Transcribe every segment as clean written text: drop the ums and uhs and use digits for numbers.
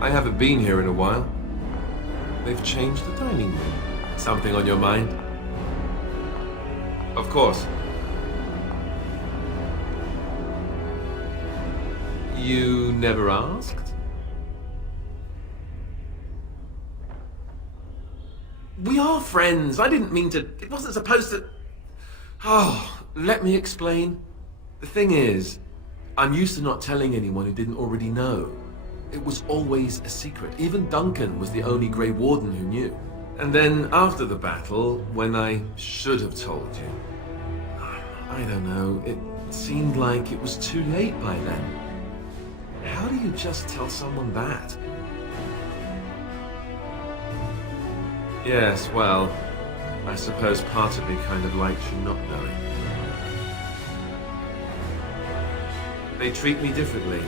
I haven't been here in a while. They've changed the dining room. Something on your mind? Of course. You never asked? We are friends. I didn't mean to... It wasn't supposed to... Oh, let me explain. The thing is, I'm used to not telling anyone who didn't already know. It was always a secret. Even Duncan was the only Grey Warden who knew. And then after the battle, when I should have told you, I don't know, it seemed like it was too late by then. How do you just tell someone that? Yes, well, I suppose part of me kind of likes you not knowing. They treat me differently.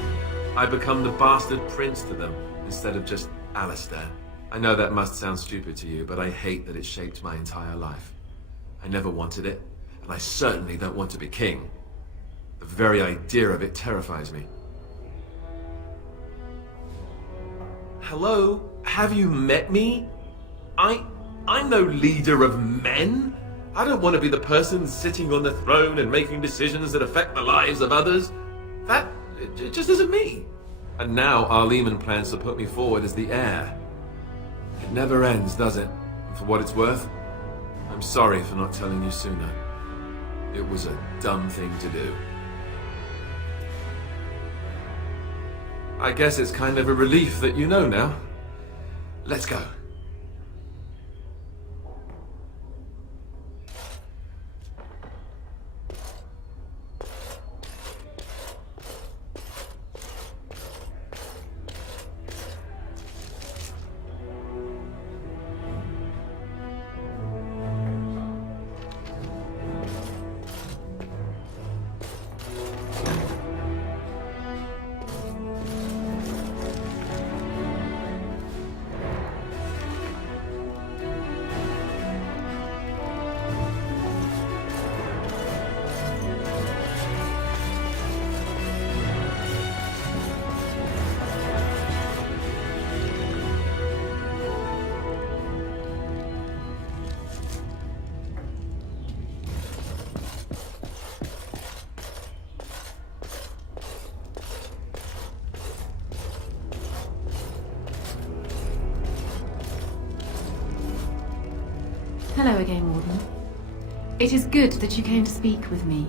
I become the bastard prince to them, instead of just Alistair. I know that must sound stupid to you, but I hate that it shaped my entire life. I never wanted it, and I certainly don't want to be king. The very idea of it terrifies me. Hello? Have you met me? I'm no leader of men. I don't want to be the person sitting on the throne and making decisions that affect the lives of others. It just isn't me. And now our Lehman plans to put me forward as the heir. It never ends, does it? And for what it's worth, I'm sorry for not telling you sooner. It was a dumb thing to do. I guess it's kind of a relief that you know now. Let's go. Hello again, Warden. It is good that you came to speak with me.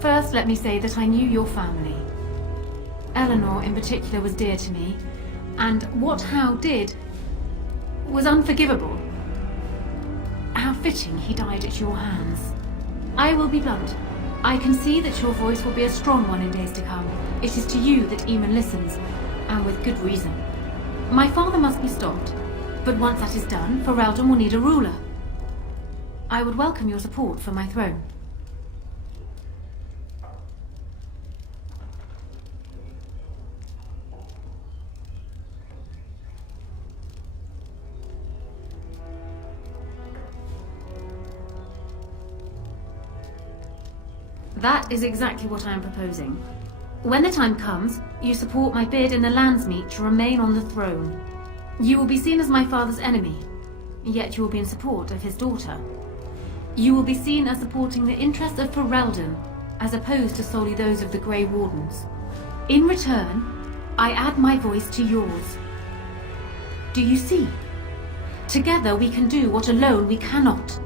First, let me say that I knew your family. Eleanor, in particular, was dear to me, and what Hal did was unforgivable. How fitting he died at your hands. I will be blunt. I can see that your voice will be a strong one in days to come. It is to you that Eamon listens, and with good reason. My father must be stopped, but once that is done, Ferelden will need a ruler. I would welcome your support for my throne. That is exactly what I am proposing. When the time comes, you support my bid in the Landsmeet to remain on the throne. You will be seen as my father's enemy, yet you will be in support of his daughter. You will be seen as supporting the interests of Ferelden, as opposed to solely those of the Grey Wardens. In return, I add my voice to yours. Do you see? Together we can do what alone we cannot.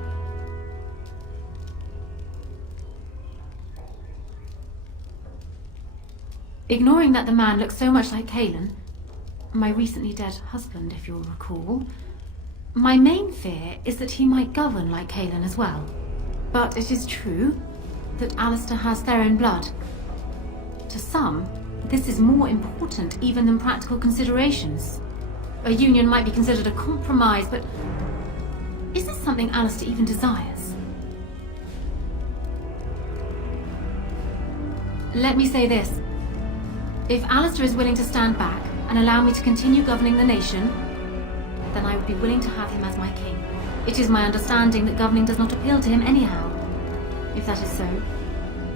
Ignoring that the man looks so much like Cailan, my recently dead husband, if you'll recall, my main fear is that he might govern like Cailan as well. But it is true that Alistair has Theron blood. To some, this is more important even than practical considerations. A union might be considered a compromise, but is this something Alistair even desires? Let me say this. If Alistair is willing to stand back and allow me to continue governing the nation, then I would be willing to have him as my king. It is my understanding that governing does not appeal to him anyhow. If that is so,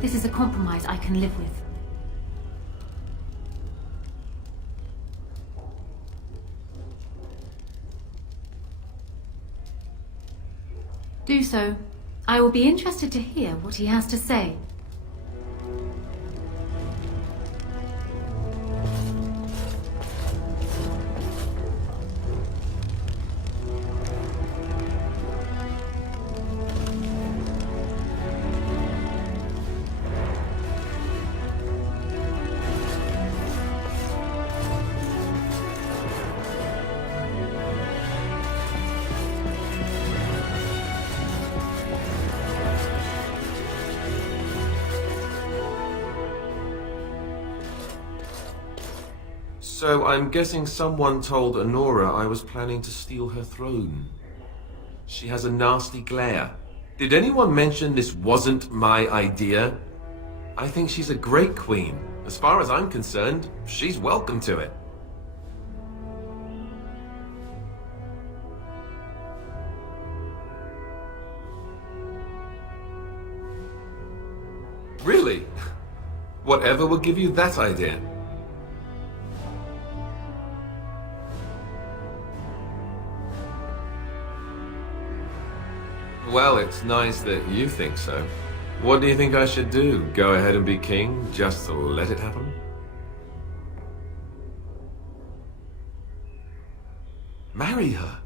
this is a compromise I can live with. Do so. I will be interested to hear what he has to say. So I'm guessing someone told Honora I was planning to steal her throne. She has a nasty glare. Did anyone mention this wasn't my idea? I think she's a great queen. As far as I'm concerned, she's welcome to it. Really? Whatever will give you that idea? Well, it's nice that you think so. What do you think I should do? Go ahead and be king, just to let it happen? Marry her?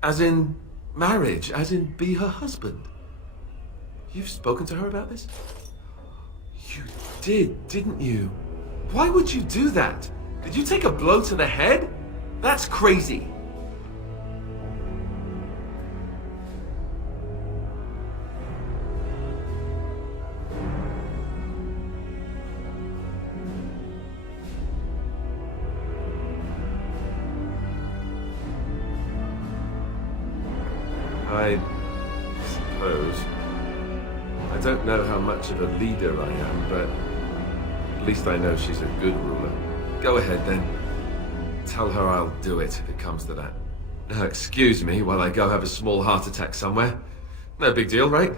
As in marriage, as in be her husband? You've spoken to her about this? You did, didn't you? Why would you do that? Did you take a blow to the head? That's crazy. I suppose. I don't know how much of a leader I am, but at least I know she's a good ruler. Go ahead then. Tell her I'll do it if it comes to that. Excuse me while I go have a small heart attack somewhere. No big deal, right?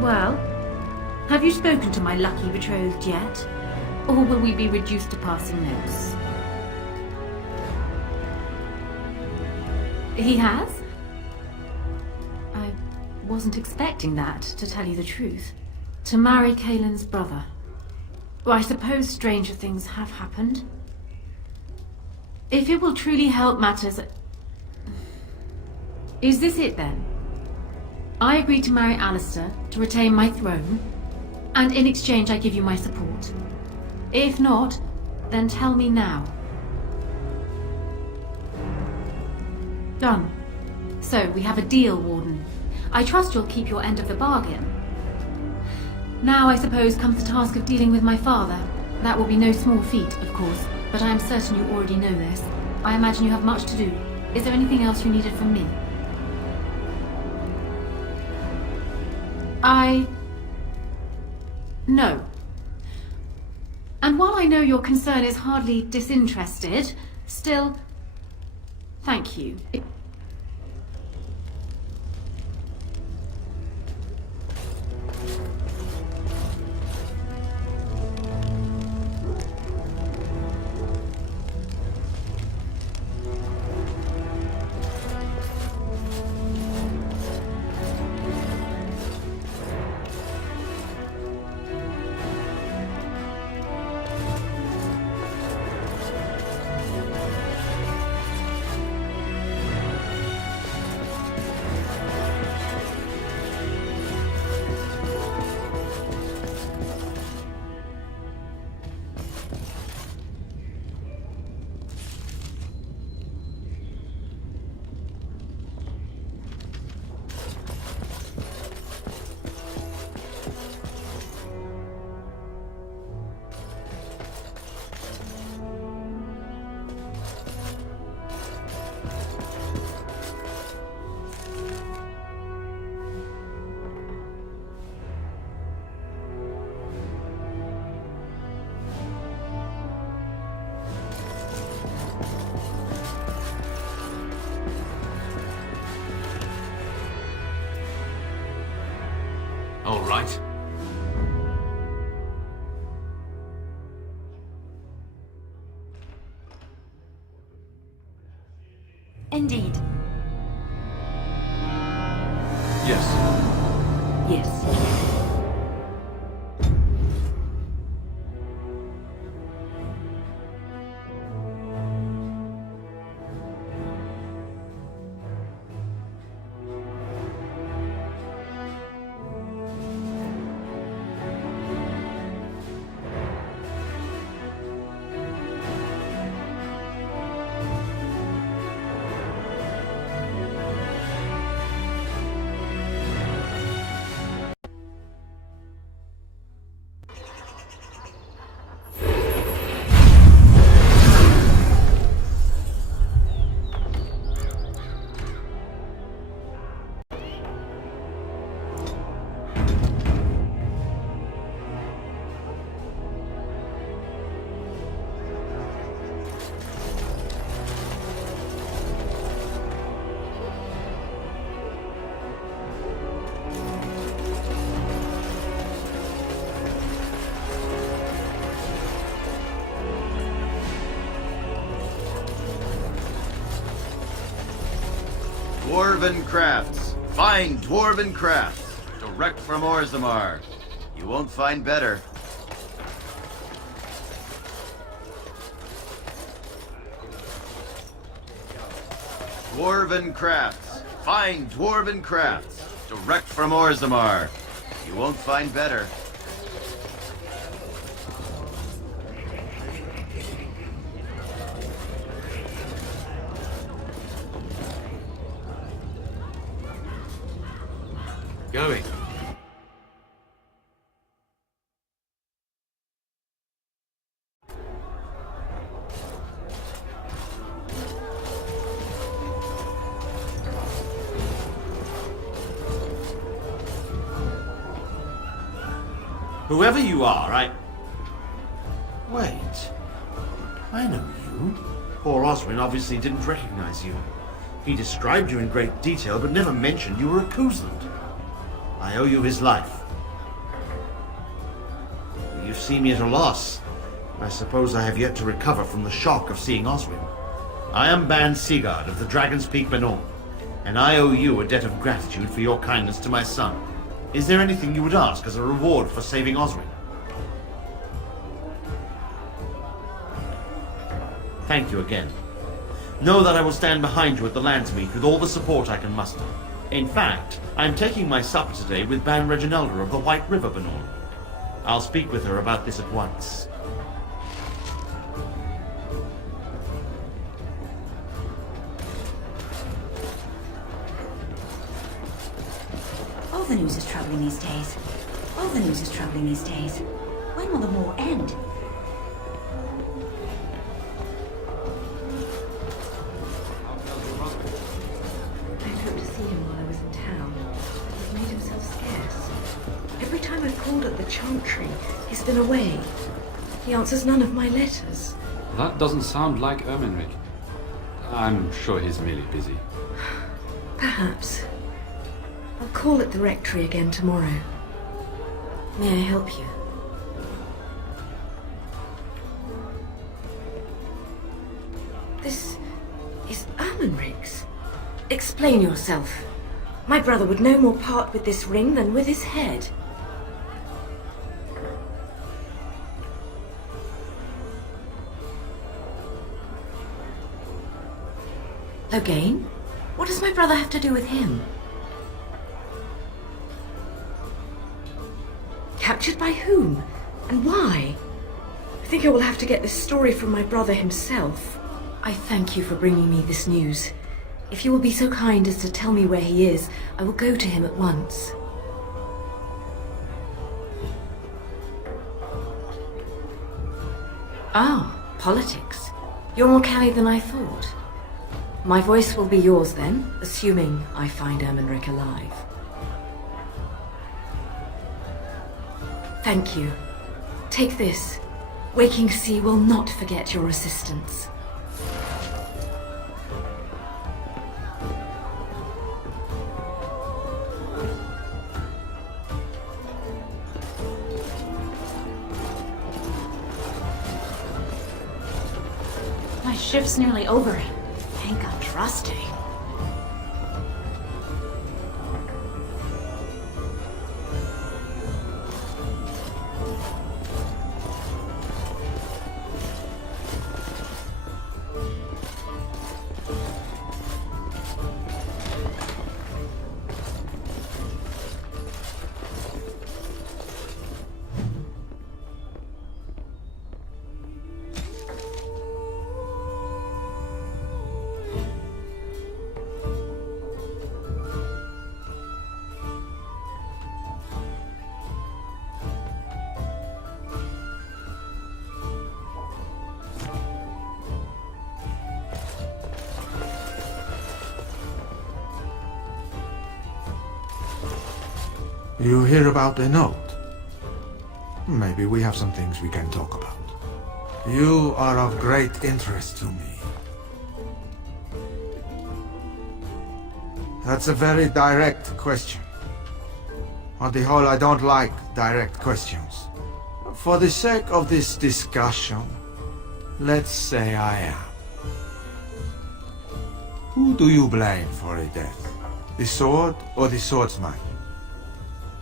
Well, have you spoken to my lucky betrothed yet? Or will we be reduced to passing notes? He has? I wasn't expecting that, to tell you the truth. To marry Kaelin's brother. Well, I suppose stranger things have happened. If it will truly help matters... Is this it then? I agreed to marry Alistair to retain my throne, and in exchange I give you my support. If not, then tell me now. Done. So, we have a deal, Warden. I trust you'll keep your end of the bargain. Now, I suppose, comes the task of dealing with my father. That will be no small feat, of course, but I am certain you already know this. I imagine you have much to do. Is there anything else you needed from me? No. And while I know your concern is hardly disinterested, still, thank you. All right. Indeed. Yes. Yes. Dwarven crafts. Fine dwarven crafts. Direct from Orzammar. You won't find better. Dwarven crafts. Fine dwarven crafts. Direct from Orzammar. You won't find better. Going. Whoever you are, Wait. I know you. Poor Oswin obviously didn't recognize you. He described you in great detail, but never mentioned you were a Kuzland. I owe you his life. You've seen me at a loss. I suppose I have yet to recover from the shock of seeing Oswin. I am Ban Sigard of the Dragon's Peak Benorn, and I owe you a debt of gratitude for your kindness to my son. Is there anything you would ask as a reward for saving Oswin? Thank you again. Know that I will stand behind you at the Landsmeet with all the support I can muster. In fact, I am taking my supper today with Ban Reginalda of the White River Benorn. I'll speak with her about this at once. All the news is troubling these days. All the news is troubling these days. When will the war end? I'd hoped to see him while I was in town. He's made himself scarce. Every time I've called at the Chantry, he's been away. He answers none of my letters. That doesn't sound like Ermenric. I'm sure he's merely busy. Perhaps. I'll call at the rectory again tomorrow. May I help you? This is Ermenric's. Explain yourself. My brother would no more part with this ring than with his head. Logain? What does my brother have to do with him? Captured by whom? And why? I think I will have to get this story from my brother himself. I thank you for bringing me this news. If you will be so kind as to tell me where he is, I will go to him at once. Ah, politics. You're more canny than I thought. My voice will be yours then, assuming I find Ermenric alive. Thank you. Take this. Waking Sea will not forget your assistance. My shift's nearly over. Ain't got trusty. You hear about the note? Maybe we have some things we can talk about. You are of great interest to me. That's a very direct question. On the whole, I don't like direct questions. For the sake of this discussion, let's say I am. Who do you blame for a death? The sword or the swordsman?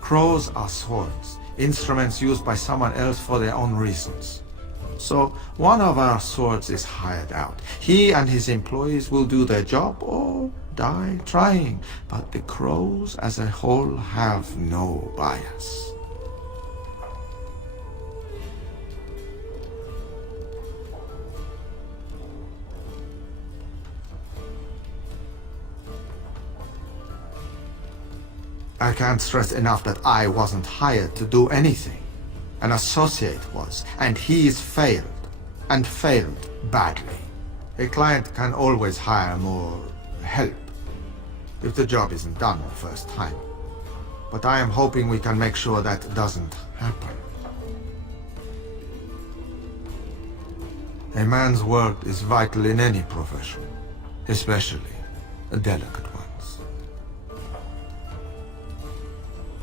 Crows are swords, instruments used by someone else for their own reasons. So, one of our swords is hired out. He and his employees will do their job or die trying, but the crows as a whole have no bias. I can't stress enough that I wasn't hired to do anything. An associate was, and he's failed. And failed badly. A client can always hire more help if the job isn't done the first time. But I am hoping we can make sure that doesn't happen. A man's word is vital in any profession, especially a delicate ones.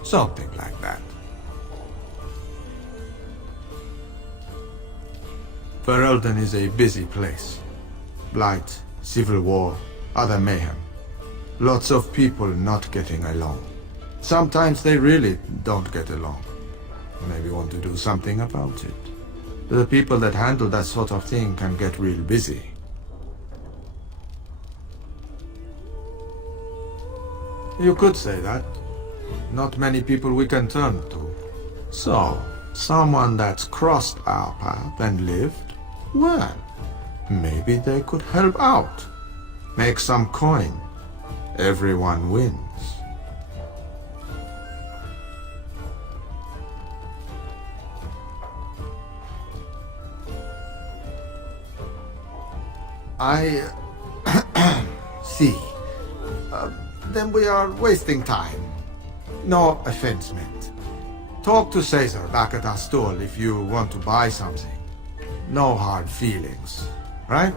Something like that. Ferelden is a busy place. Blight, civil war, other mayhem. Lots of people not getting along. Sometimes they really don't get along. Maybe want to do something about it. The people that handle that sort of thing can get real busy. You could say that. Not many people we can turn to. So, someone that's crossed our path and lived, well, maybe they could help out. Make some coin. Everyone wins. I see. Then we are wasting time. No offense meant. Talk to Caesar back at our stall if you want to buy something. No hard feelings, right?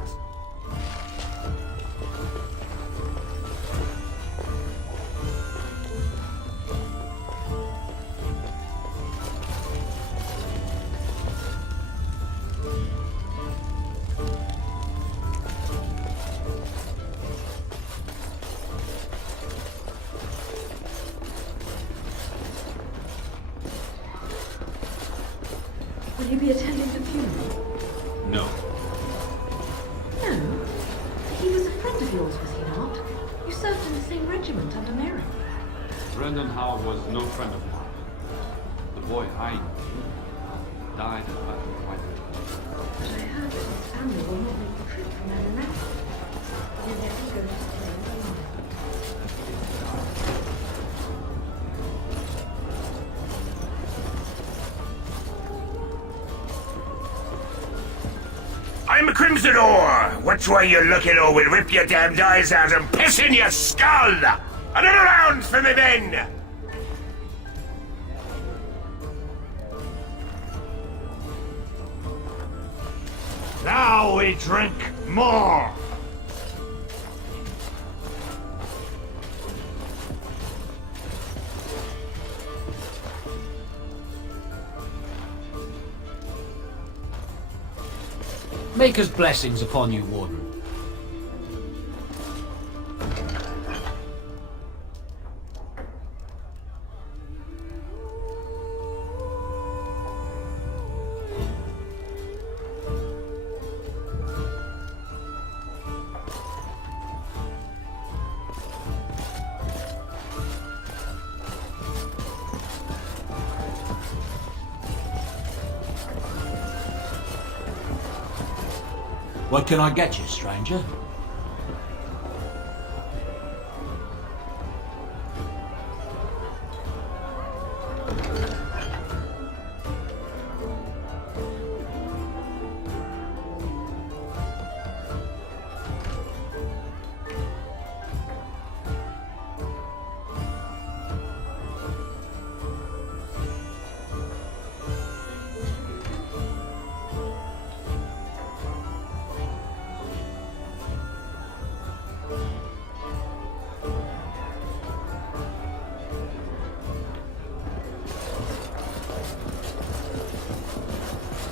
Will you be attending the funeral? No. No. He was a friend of yours, was he not? You served in the same regiment under Mary. Brendan Howe was no friend of mine. The boy I knew died at Battle White. But I heard that his family will not make the trip from Alienage. Will they ever go to stay alone? I'm a Crimson Ore. Which way you looking, or we'll rip your damned eyes out and piss in your skull? Another round for me men! Now we drink more! Maker's blessings upon you, Warden. What can I get you, stranger?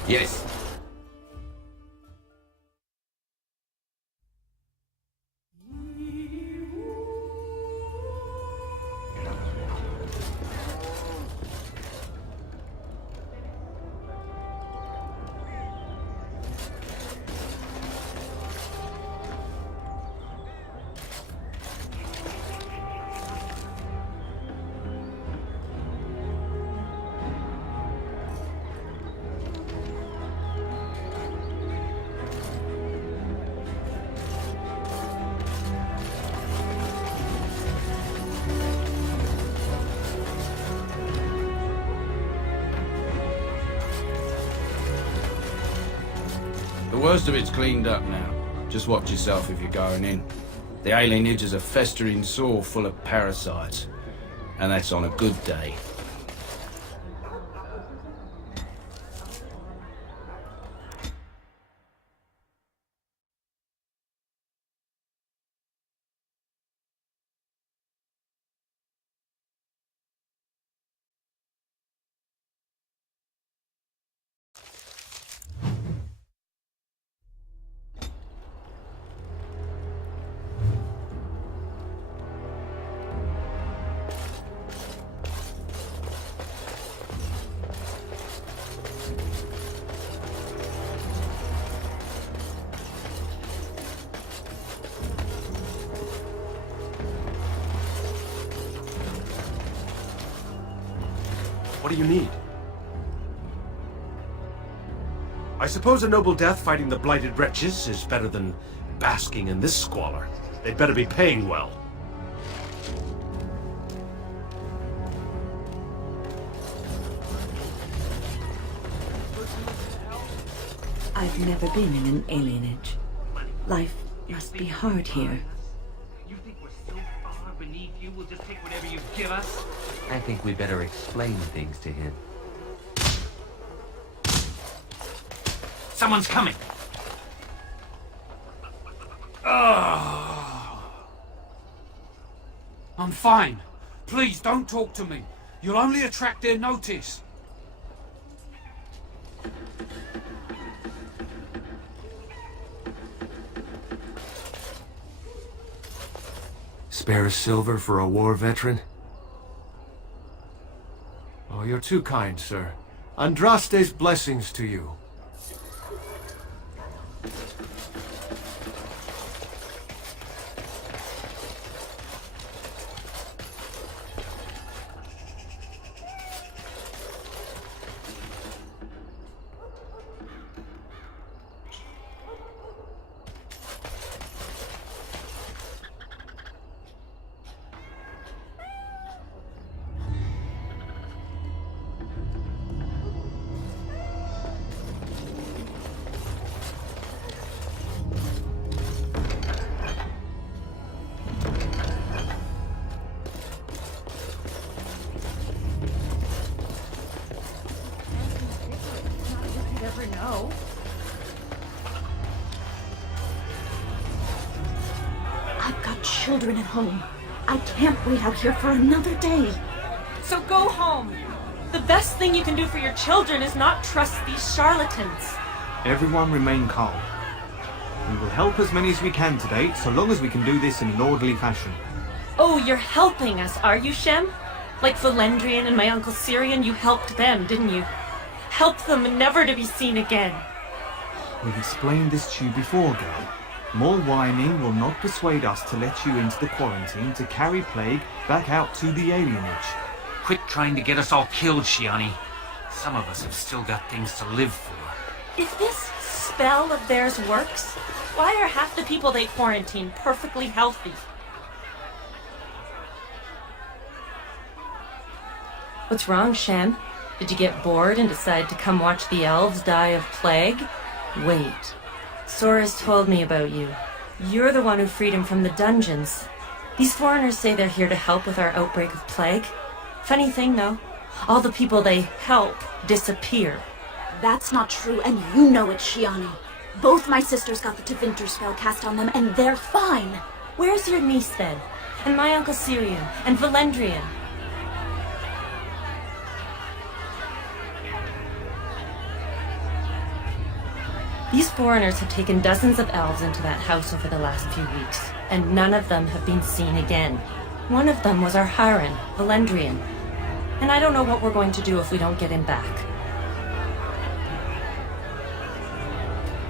Yes. The worst of it's cleaned up now. Just watch yourself if you're going in. The Alienage is a festering sore full of parasites. And that's on a good day. What do you need? I suppose a noble death fighting the blighted wretches is better than basking in this squalor. They'd better be paying well. I've never been in an alienage. Life must be hard here. You think we're so far beneath you, we'll just take whatever you give us? I think we better explain things to him. Someone's coming! I'm fine. Please, don't talk to me. You'll only attract their notice. Spare a silver for a war veteran? Oh, you're too kind, sir. Andraste's blessings to you. I've got children at home. I can't wait out here for another day. So go home. The best thing you can do for your children is not trust these charlatans. Everyone remain calm. We will help as many as we can today, so long as we can do this in an orderly fashion. Oh, you're helping us, are you, Shem? Like Valendrian and my Uncle Syrian, you helped them, didn't you? Helped them never to be seen again. We've explained this to you before, girl. More whining will not persuade us to let you into the quarantine to carry plague back out to the alienage. Quit trying to get us all killed, Shiani. Some of us have still got things to live for. If this spell of theirs works, why are half the people they quarantine perfectly healthy? What's wrong, Shem? Did you get bored and decide to come watch the elves die of plague? Wait. Sora's told me about you. You're the one who freed him from the dungeons. These foreigners say they're here to help with our outbreak of plague. Funny thing, though. All the people they help disappear. That's not true, and you know it, Shiani. Both my sisters got the Tevinter spell cast on them, and they're fine. Where's your niece, then? And my Uncle Syrian? And Valendrian? These foreigners have taken dozens of elves into that house over the last few weeks, and none of them have been seen again. One of them was our Haran, Valendrian. And I don't know what we're going to do if we don't get him back.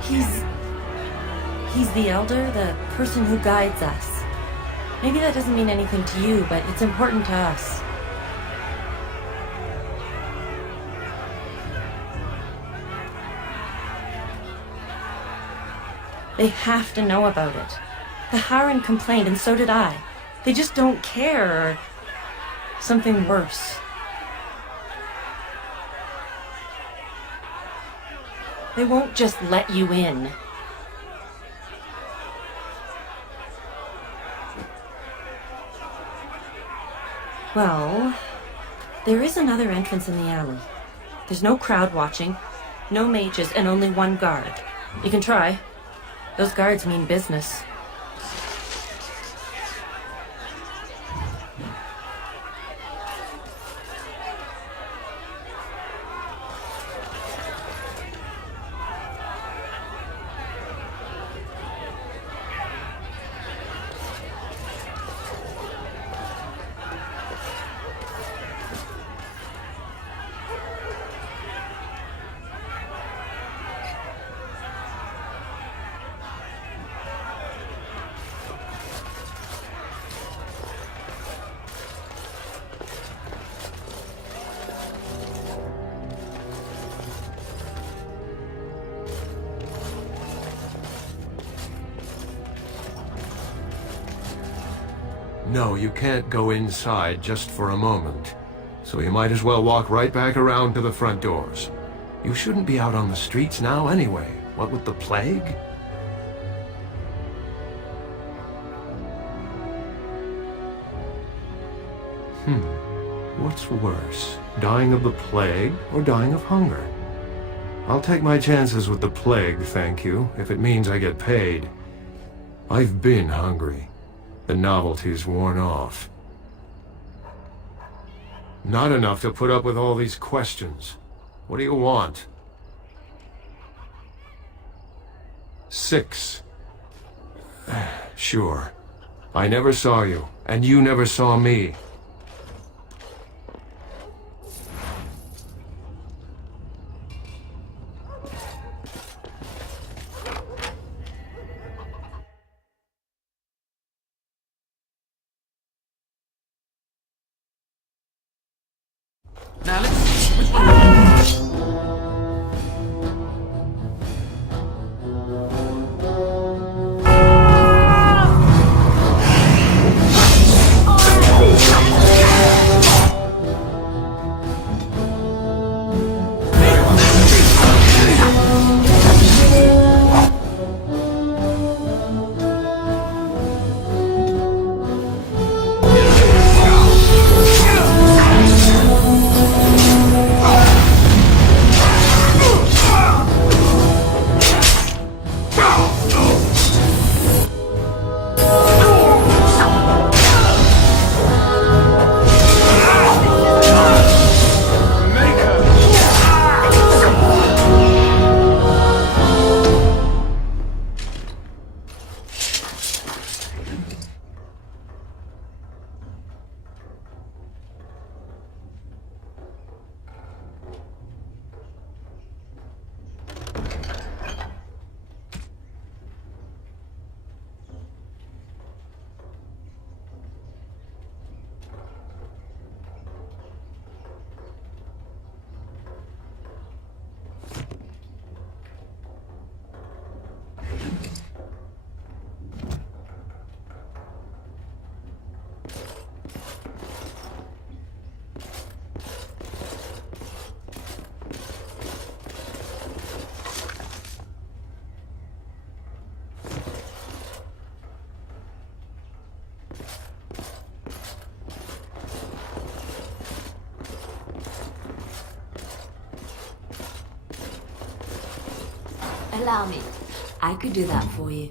He's the elder, the person who guides us. Maybe that doesn't mean anything to you, but it's important to us. They have to know about it. The Haran complained, and so did I. They just don't care, or something worse. They won't just let you in. Well, there is another entrance in the alley. There's no crowd watching, no mages, and only one guard. You can try. Those guards mean business. No, you can't go inside just for a moment. So you might as well walk right back around to the front doors. You shouldn't be out on the streets now anyway. What with the plague? What's worse? Dying of the plague or dying of hunger? I'll take my chances with the plague, thank you, if it means I get paid. I've been hungry. The novelty's worn off. Not enough to put up with all these questions. What do you want? 6. Sure. I never saw you, and you never saw me. Now let's see which one. Allow me. I could do that for you.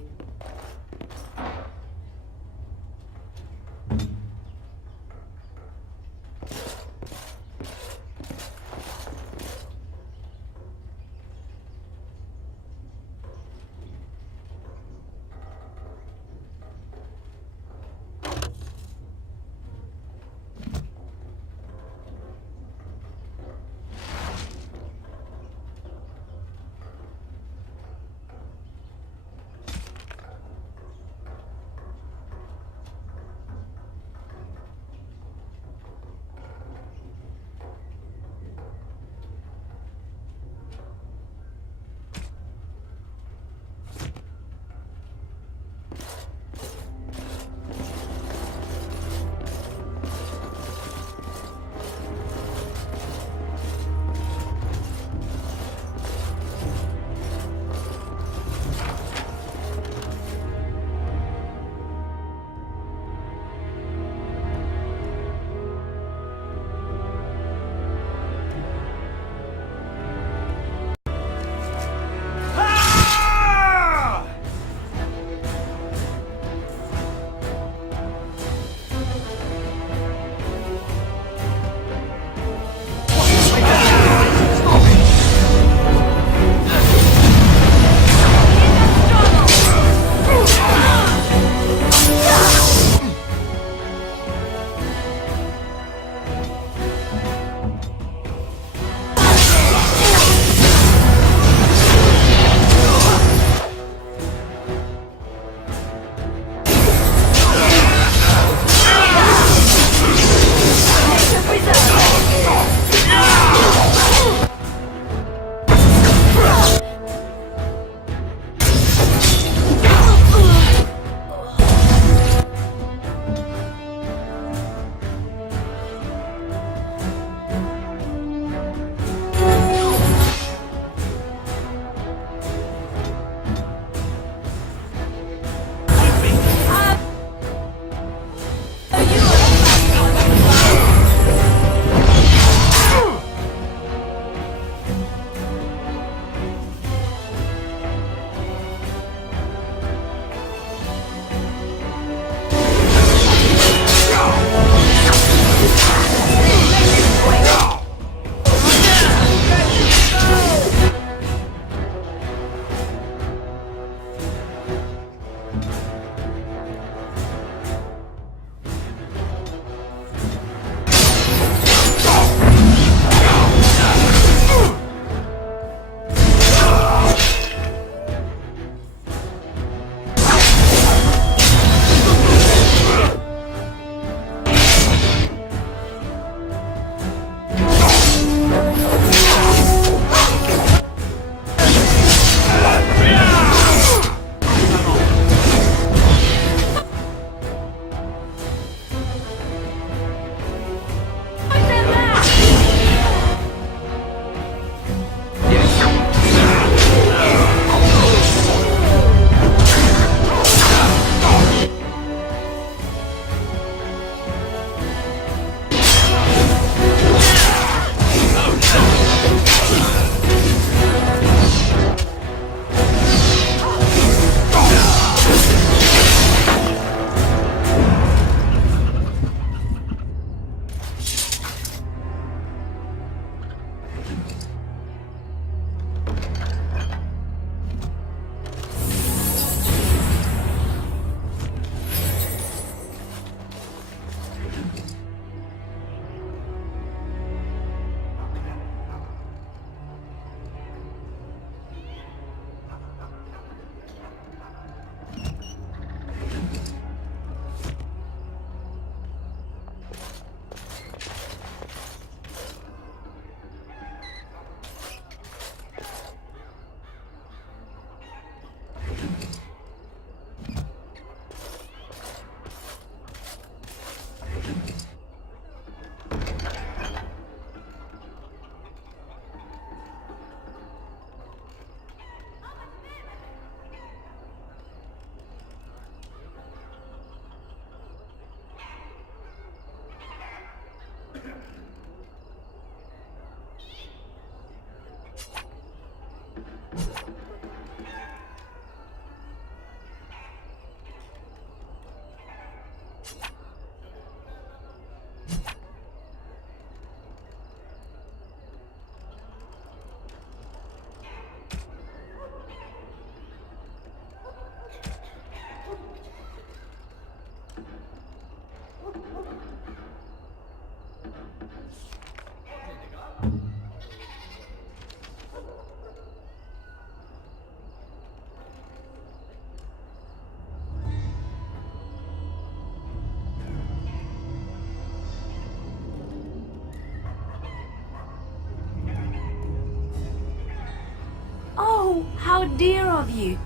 Oh, how dear of you.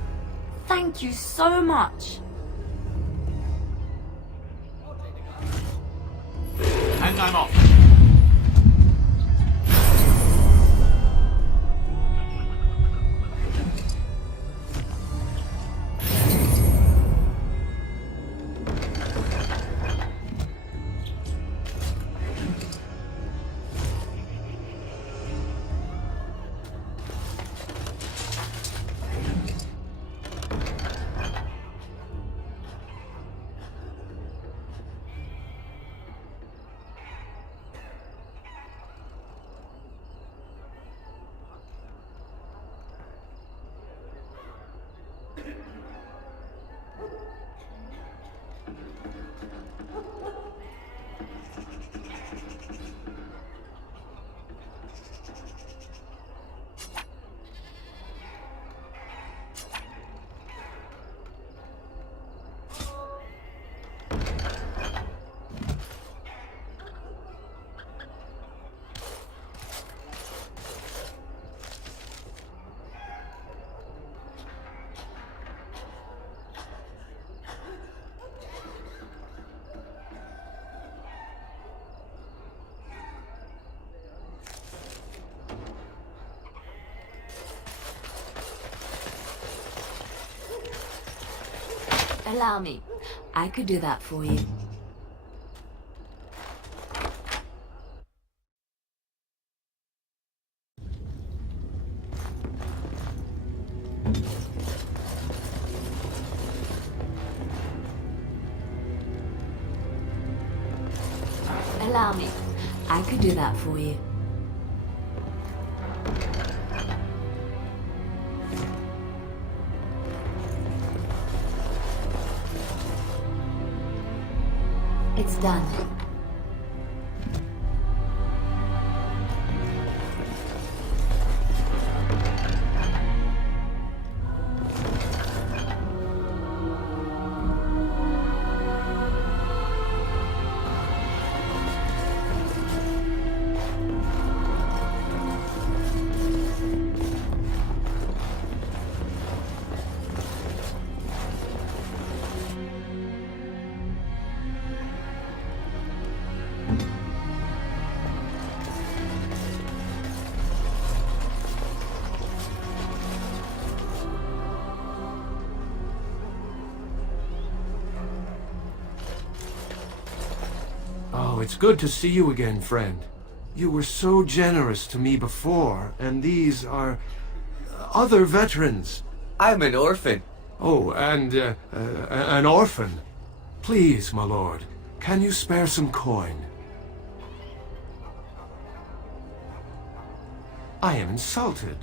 Thank you so much. And I'm off. Allow me. I could do that for you. Allow me. I could do that for you. It's done. Oh, it's good to see you again, friend. You were so generous to me before, and these are other veterans. I'm an orphan. Oh, and an orphan. Please, my lord, can you spare some coin? I am insulted.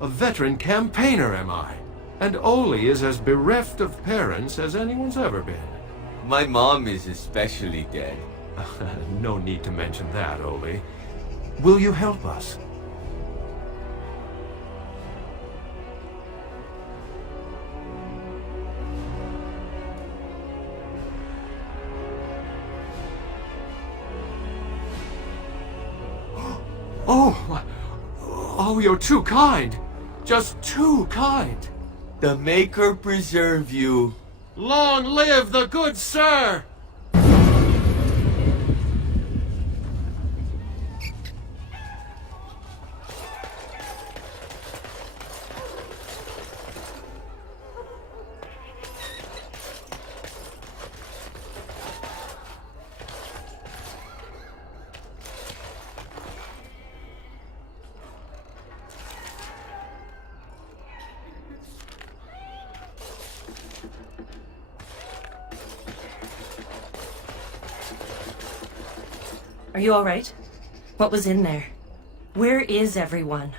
A veteran campaigner, am I? And Oli is as bereft of parents as anyone's ever been. My mom is especially dead. No need to mention that, Oli. Will you help us? Oh, you're too kind. Just too kind. The Maker preserve you. Long live the good sir! Are you all right? What was in there? Where is everyone?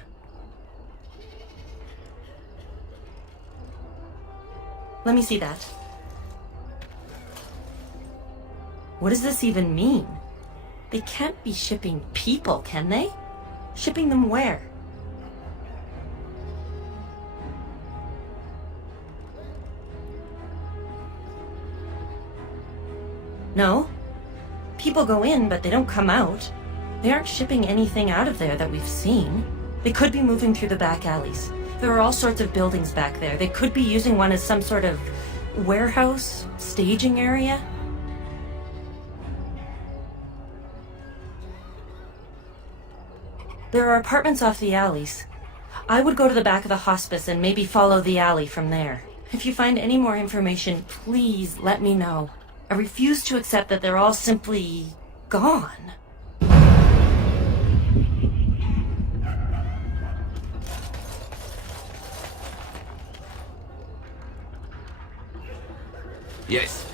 Let me see that. What does this even mean? They can't be shipping people, can they? Shipping them where? No. People go in, but they don't come out. They aren't shipping anything out of there that we've seen. They could be moving through the back alleys. There are all sorts of buildings back there. They could be using one as some sort of warehouse, staging area. There are apartments off the alleys. I would go to the back of the hospice and maybe follow the alley from there. If you find any more information, please let me know. I refuse to accept that they're all simply gone. Yes.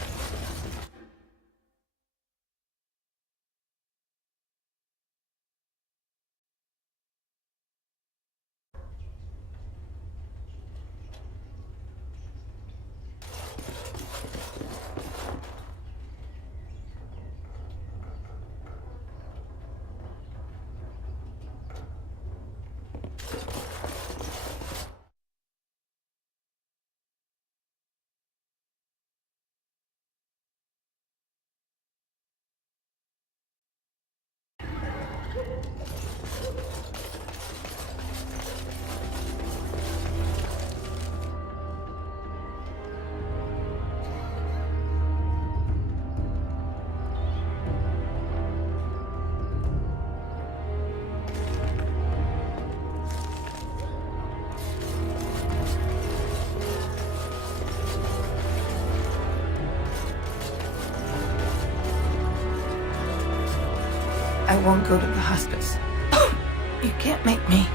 I won't go to the hospice. You can't make me.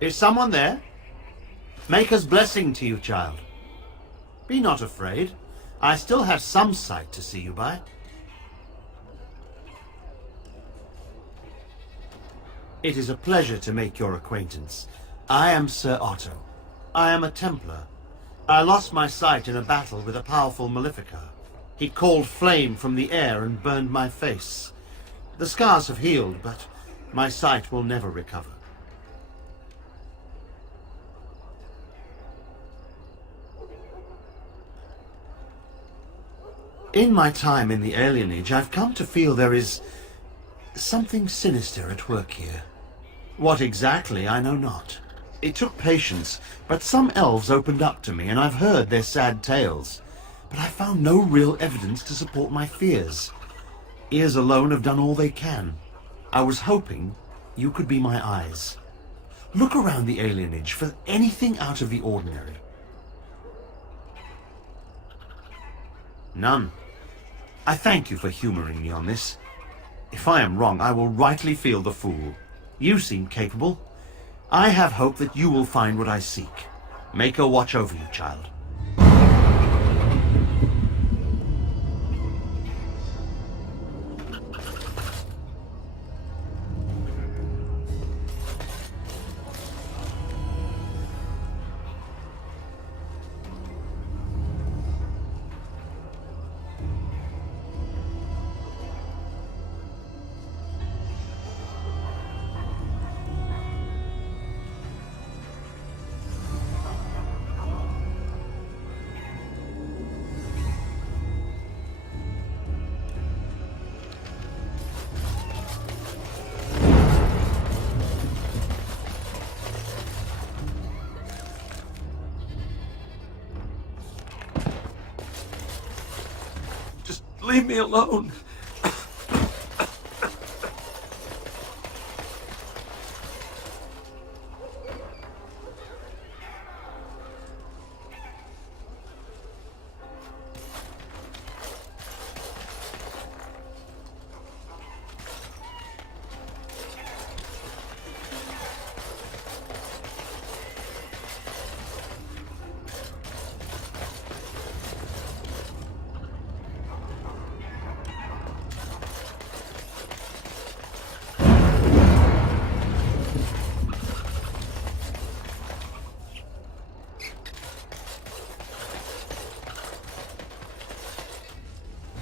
Is someone there? Maker's blessing to you, child. Be not afraid. I still have some sight to see you by. It is a pleasure to make your acquaintance. I am Sir Otto. I am a Templar. I lost my sight in a battle with a powerful Maleficar. He called flame from the air and burned my face. The scars have healed, but my sight will never recover. In my time in the Alienage, I've come to feel there is something sinister at work here. What exactly, I know not. It took patience, but some elves opened up to me, and I've heard their sad tales. But I found no real evidence to support my fears. Ears alone have done all they can. I was hoping you could be my eyes. Look around the Alienage for anything out of the ordinary. None. I thank you for humoring me on this. If I am wrong, I will rightly feel the fool. You seem capable. I have hope that you will find what I seek. Maker watch over you, child. Leave me alone.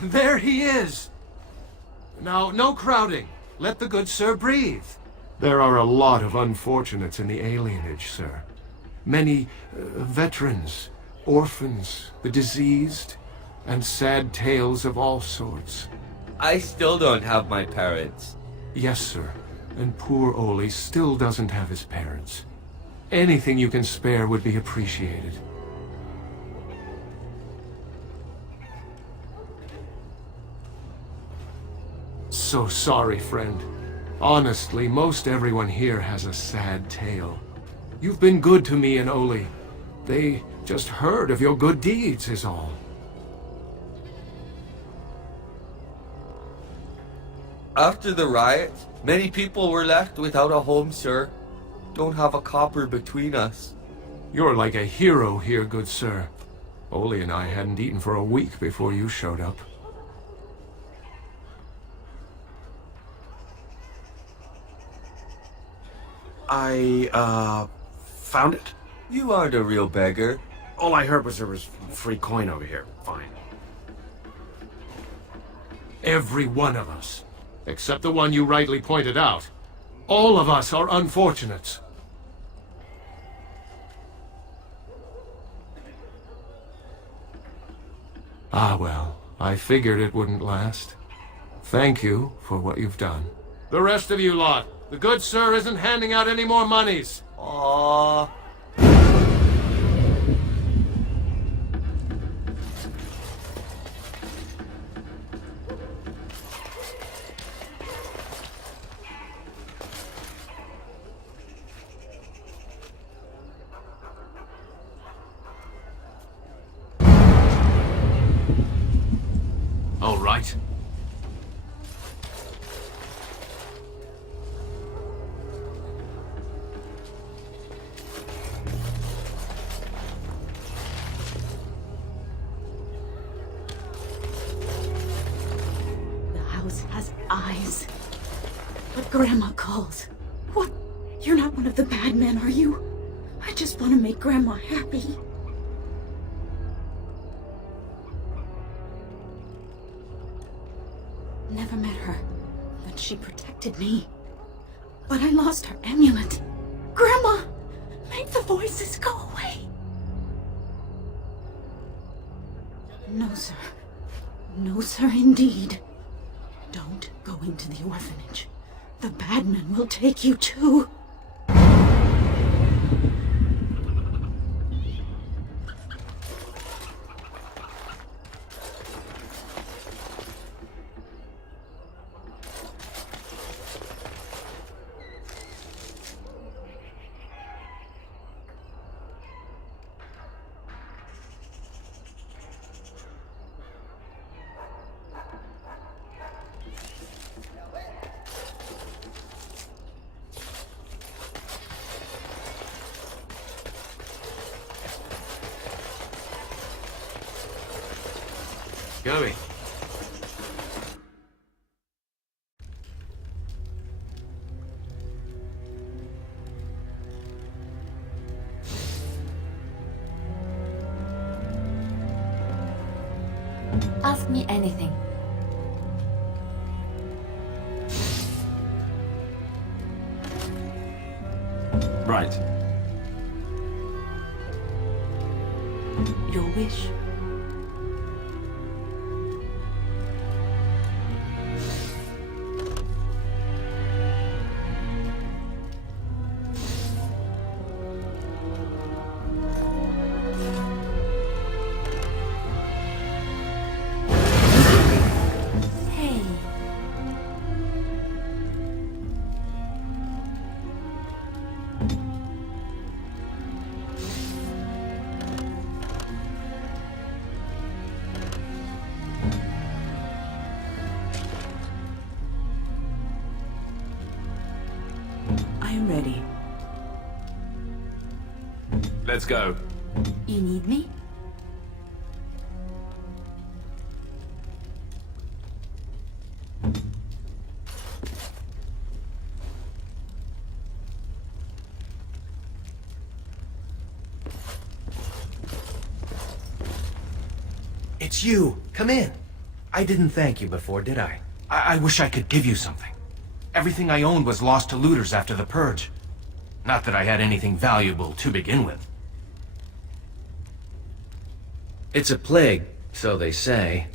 There he is! Now, no crowding. Let the good sir breathe. There are a lot of unfortunates in the Alienage, sir. Many veterans, orphans, the diseased, and sad tales of all sorts. I still don't have my parents. Yes, sir. And poor Oli still doesn't have his parents. Anything you can spare would be appreciated. So sorry, friend. Honestly, most everyone here has a sad tale. You've been good to me and Oli. They just heard of your good deeds, is all. After the riots, many people were left without a home, sir. Don't have a copper between us. You're like a hero here, good sir. Oli and I hadn't eaten for a week before you showed up. I, found it. You aren't a real beggar. All I heard was there was free coin over here. Fine. Every one of us. Except the one you rightly pointed out. All of us are unfortunates. Ah, well, I figured it wouldn't last. Thank you for what you've done. The rest of you lot, the good sir isn't handing out any more monies. Aww. All right. The house has eyes. But Grandma calls. What? You're not one of the bad men, are you? I just want to make Grandma happy. Never met her, but she protected me. But I lost her amulet. Grandma, make the voices go away. No, sir. No, sir, indeed. Don't go into the orphanage. The bad men will take you too. Going. Ask me anything. Right. Your wish. Hey. I am ready. Let's go. You need me? It's you. Come in. I didn't thank you before, did I? I wish I could give you something. Everything I owned was lost to looters after the purge. Not that I had anything valuable to begin with. It's a plague, so they say.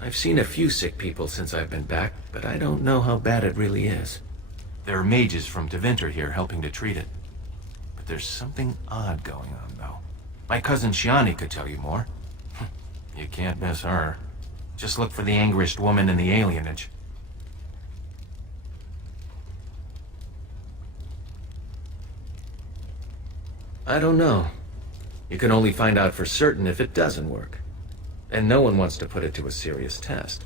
I've seen a few sick people since I've been back, but I don't know how bad it really is. There are mages from Deventer here helping to treat it. But there's something odd going on, though. My cousin Shiani could tell you more. You can't miss her. Just look for the angriest woman in the Alienage. I don't know. You can only find out for certain if it doesn't work. And no one wants to put it to a serious test.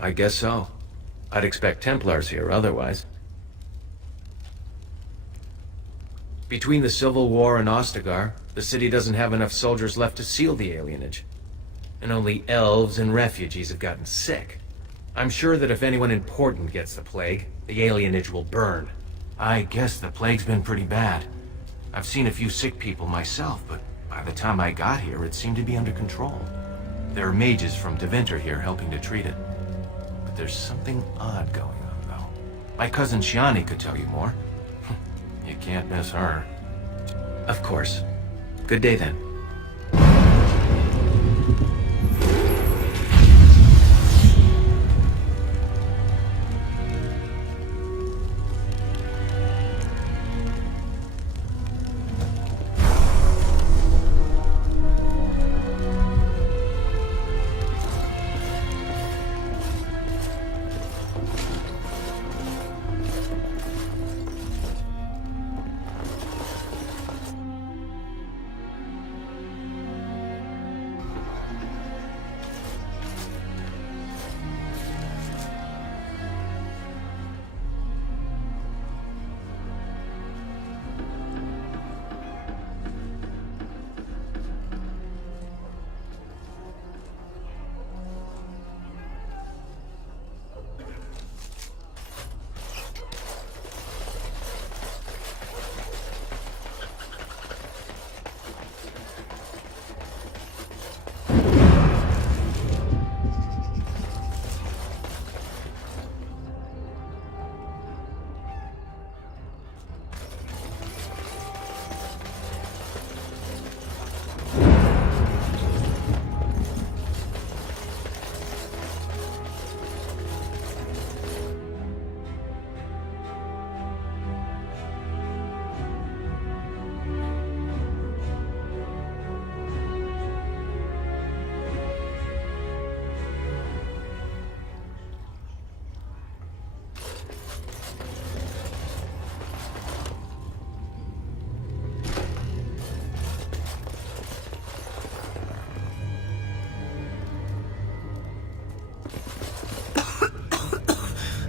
I guess so. I'd expect Templars here otherwise. Between the Civil War and Ostagar, the city doesn't have enough soldiers left to seal the Alienage. And only elves and refugees have gotten sick. I'm sure that if anyone important gets the plague, the Alienage will burn. I guess the plague's been pretty bad. I've seen a few sick people myself, but by the time I got here, it seemed to be under control. There are mages from Deventer here helping to treat it. But there's something odd going on, though. My cousin Shiani could tell you more. You can't miss her. Of course. Good day, then.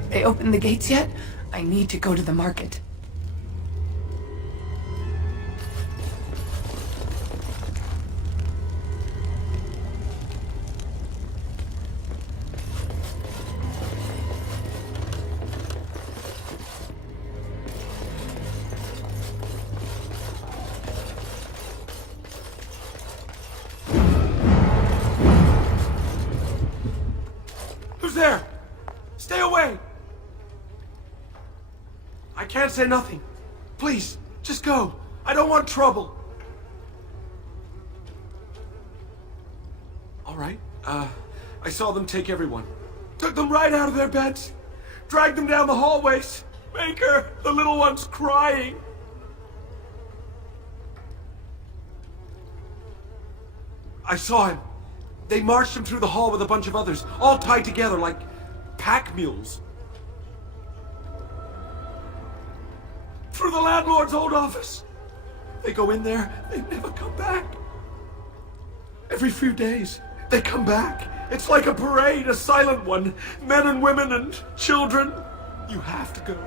They opened the gates yet? I need to go to the market. Who's there? Stay away! I can't say nothing. Please, just go. I don't want trouble. All right. I saw them take everyone. Took them right out of their beds. Dragged them down the hallways. Baker, the little one's crying. I saw him. They marched him through the hall with a bunch of others, all tied together like pack mules. Through the landlord's old office. They go in there, they never come back. Every few days, they come back. It's like a parade, a silent one. Men and women and children. You have to go.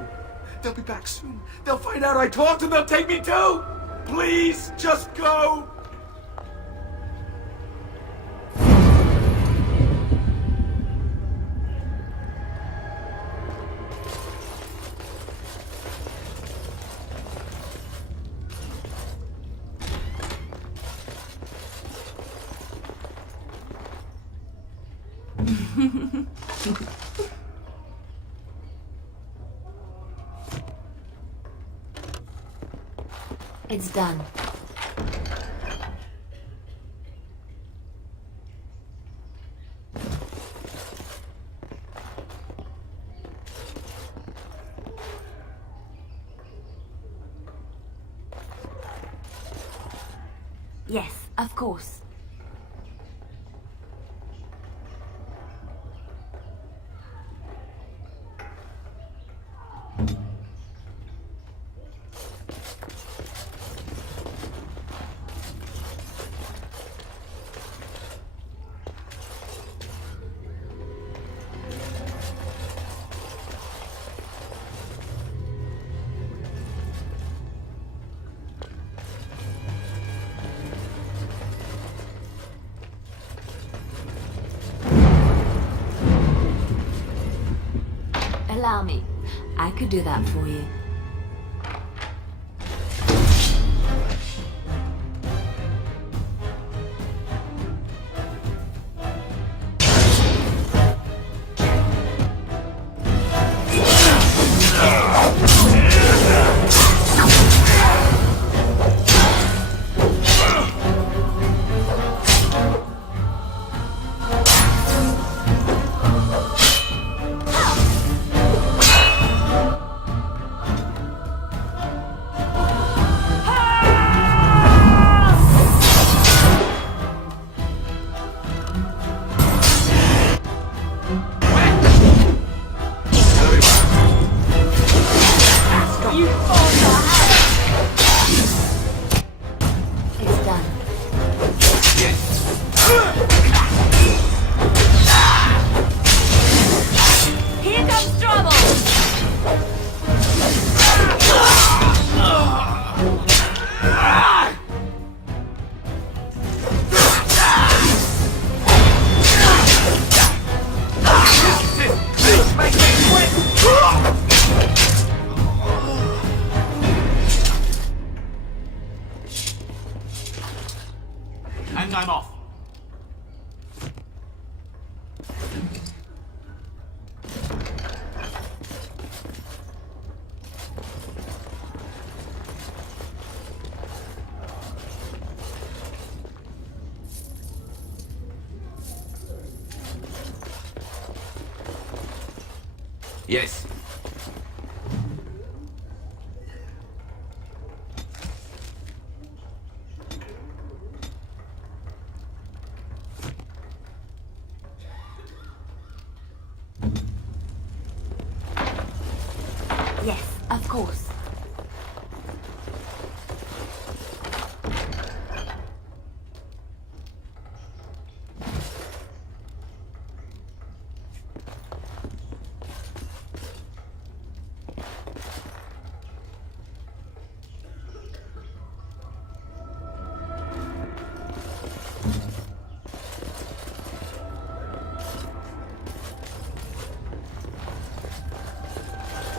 They'll be back soon. They'll find out I talked and they'll take me too. Please, just go. It's done. Yes, of course. Allow me. I could do that for you. And I'm off. Yes. Yes, of course.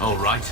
All right.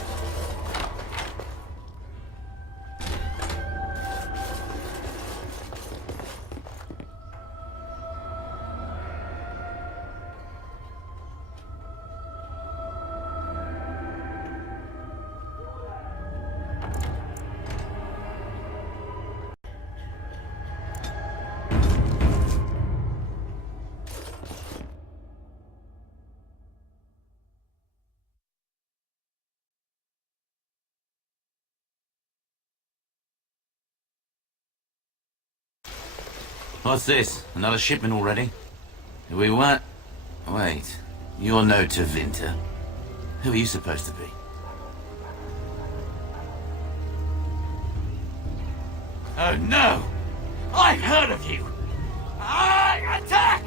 What's this? Another shipment already? We weren't... Wait. You're no Tevinter. Who are you supposed to be? Oh no! I've heard of you! Attack!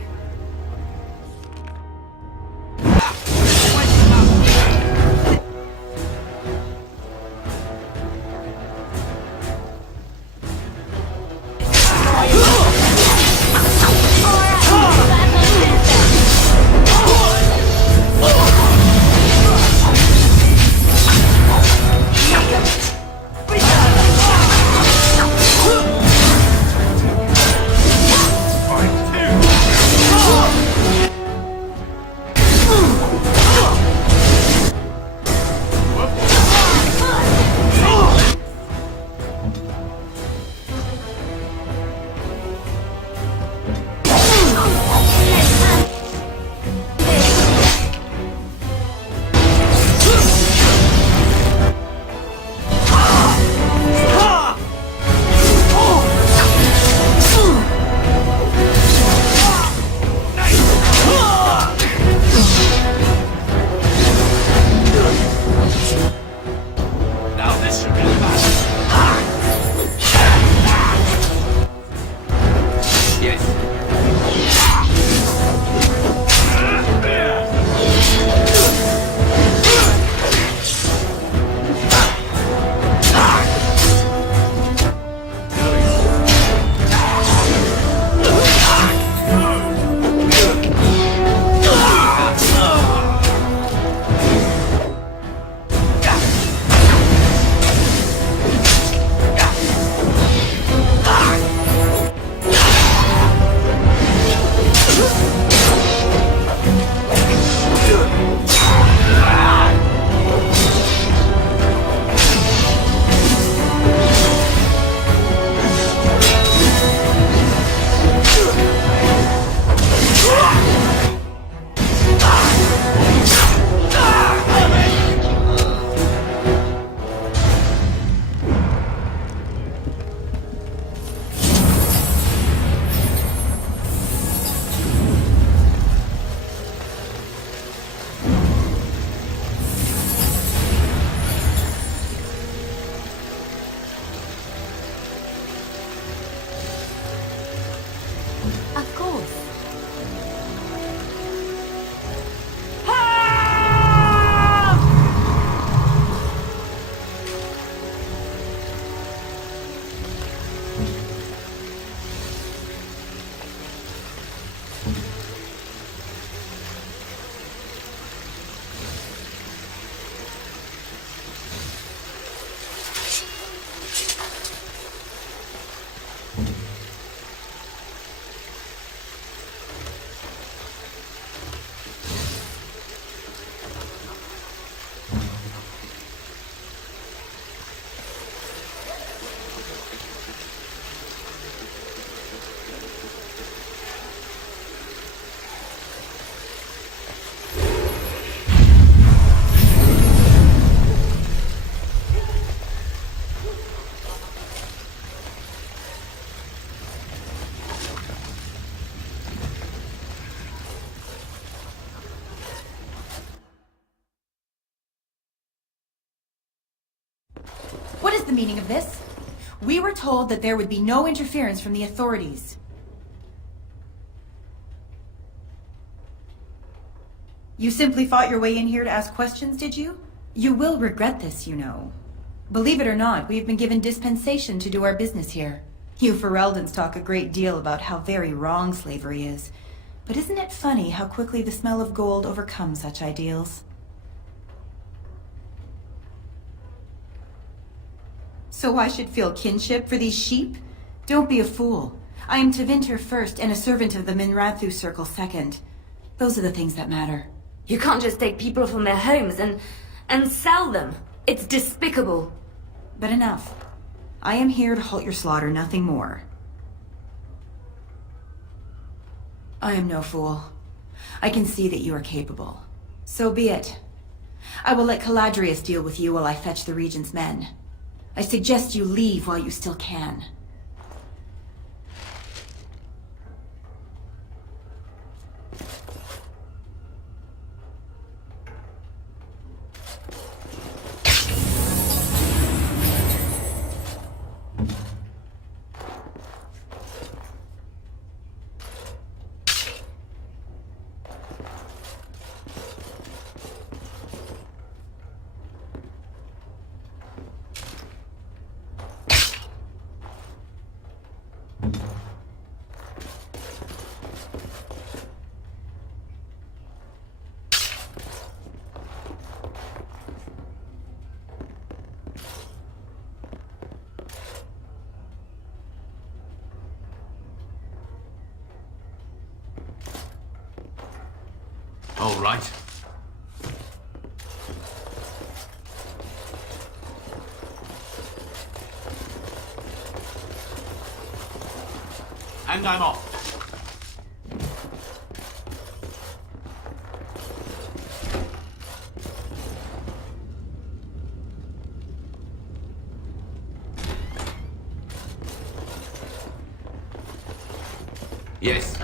the meaning of this. We were told that there would be no interference from the authorities. You simply fought your way in here to ask questions, did you? You will regret this, you know. Believe it or not, we've been given dispensation to do our business here. You Fereldans talk a great deal about how very wrong slavery is. But isn't it funny how quickly the smell of gold overcomes such ideals? So I should feel kinship for these sheep? Don't be a fool. I am Tevinter first and a servant of the Minrathu Circle second. Those are the things that matter. You can't just take people from their homes and sell them. It's despicable. But enough. I am here to halt your slaughter, nothing more. I am no fool. I can see that you are capable. So be it. I will let Caladrius deal with you while I fetch the Regent's men. I suggest you leave while you still can. All right. And I'm off. Yes.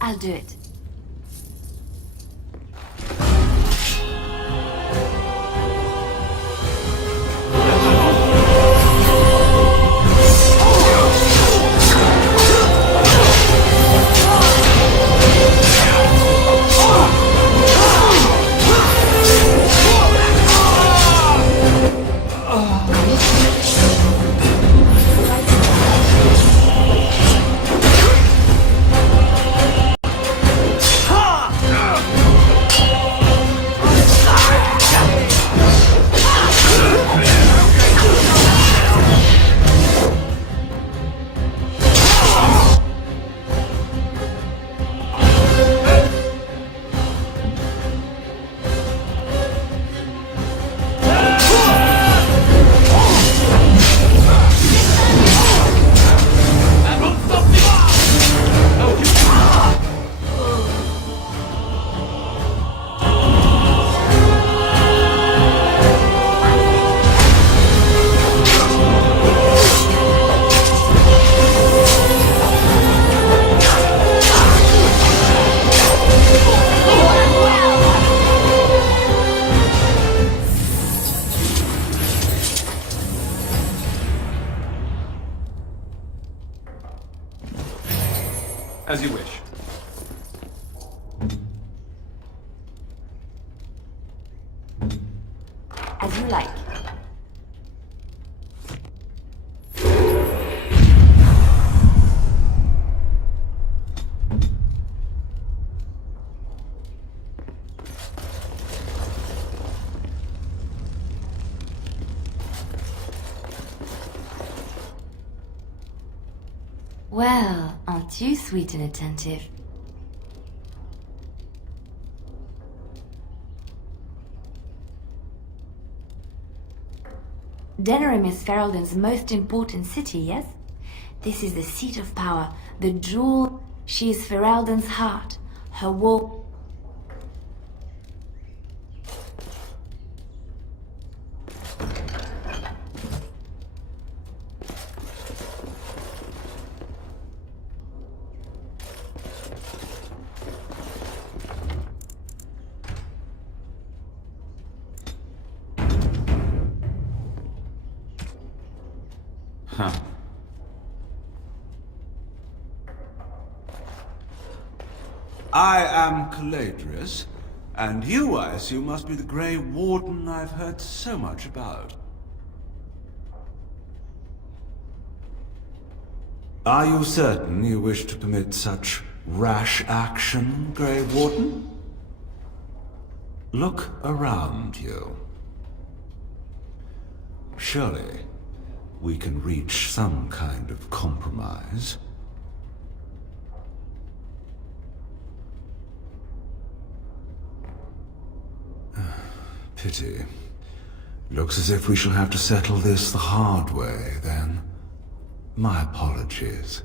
I'll do it. As you wish. As you like. Well, aren't you sweet and attentive? Denerim is Ferelden's most important city, yes? This is the seat of power, the jewel. She is Ferelden's heart, her wall. Huh. I am Caladrius, and you, I assume, must be the Grey Warden I've heard so much about. Are you certain you wish to permit such rash action, Grey Warden? Look around you. Surely, we can reach some kind of compromise. Pity. Looks as if we shall have to settle this the hard way, then. My apologies.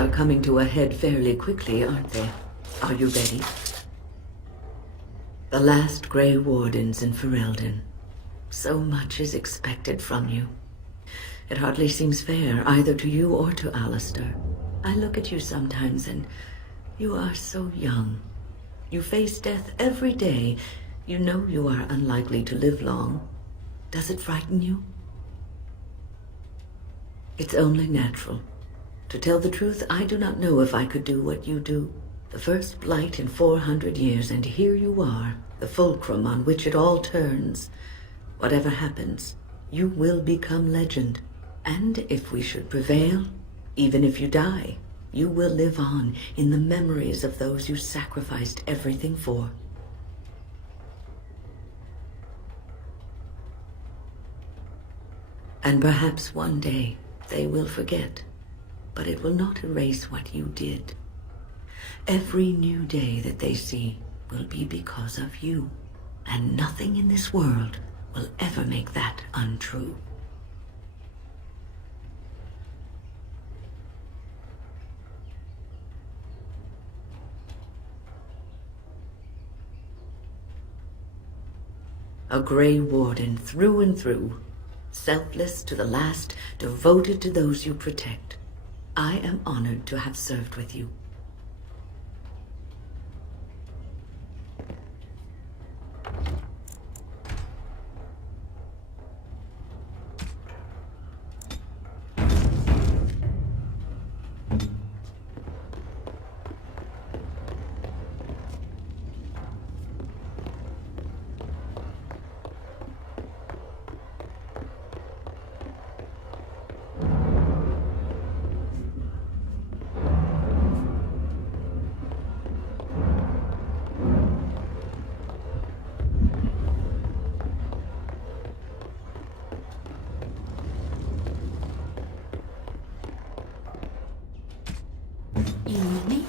are coming to a head fairly quickly, aren't they? Are you ready? The last Grey Wardens in Ferelden. So much is expected from you. It hardly seems fair, either to you or to Alistair. I look at you sometimes and you are so young. You face death every day. You know you are unlikely to live long. Does it frighten you? It's only natural. To tell the truth, I do not know if I could do what you do. The first blight in 400 years, and here you are, the fulcrum on which it all turns. Whatever happens, you will become legend. And if we should prevail, even if you die, you will live on in the memories of those you sacrificed everything for. And perhaps one day they will forget, but it will not erase what you did. Every new day that they see will be because of you, and nothing in this world will ever make that untrue. A Grey Warden through and through, selfless to the last, devoted to those you protect. I am honored to have served with you. You need me?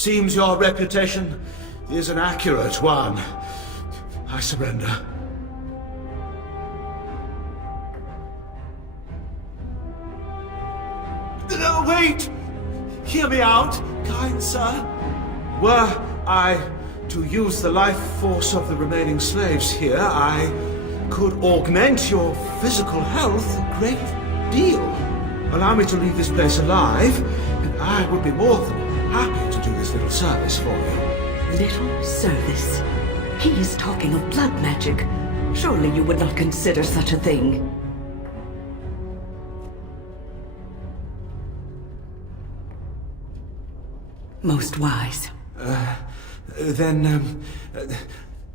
Seems your reputation is an accurate one. I surrender. No, wait! Hear me out, kind sir. Were I to use the life force of the remaining slaves here, I could augment your physical health a great deal. Allow me to leave this place alive, and I would be more than happy to do this little service for you. Little service? He is talking of blood magic. Surely you would not consider such a thing. Most wise. Then,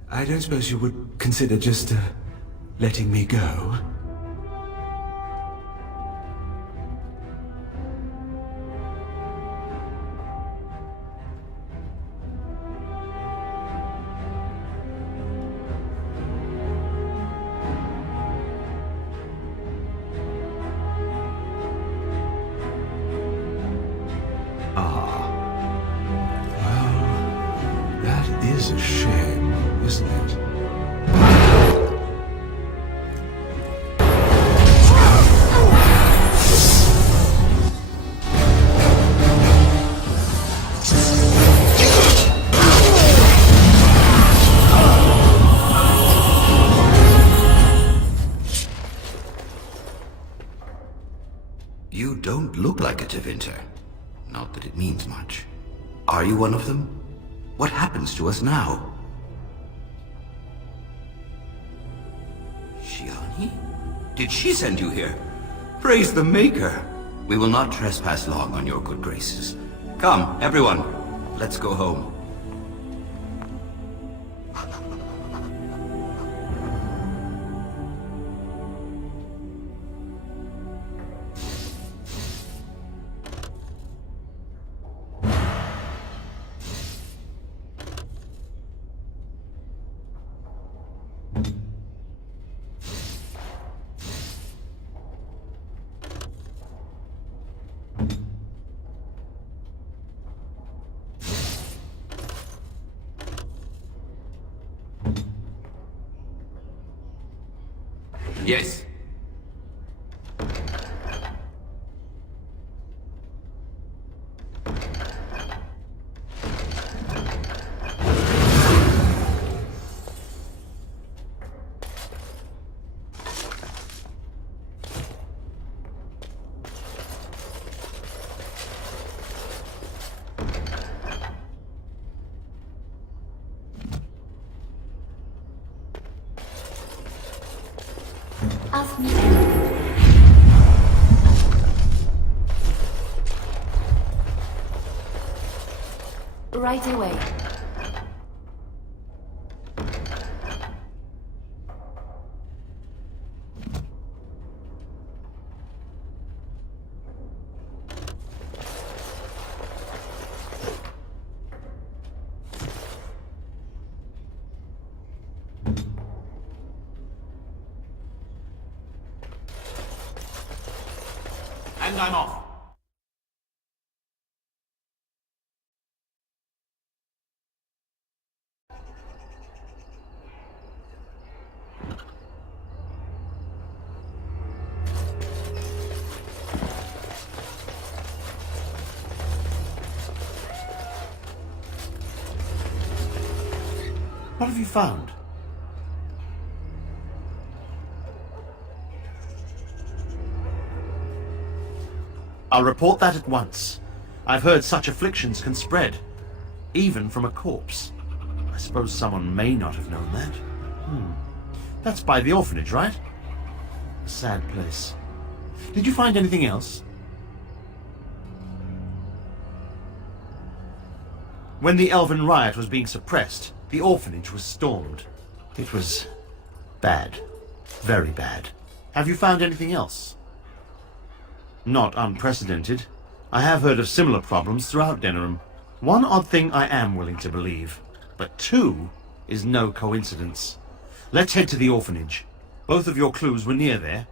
I don't suppose you would consider just, letting me go? Is a shame, isn't it? You don't look like a Tevinter. Not that it means much. Are you one of them? What happens to us now? Shiani? Did she send you here? Praise the Maker! We will not trespass long on your good graces. Come, everyone, let's go home. Yes. Ask me anything. Right away. And I'm off. What have you found? I'll report that at once. I've heard such afflictions can spread, even from a corpse. I suppose someone may not have known that. That's by the orphanage, right? A sad place. Did you find anything else? When the Elven riot was being suppressed, the orphanage was stormed. It was bad. Very bad. Have you found anything else? Not unprecedented. I have heard of similar problems throughout Denerim. One odd thing I am willing to believe, but two is no coincidence. Let's head to the orphanage. Both of your clues were near there.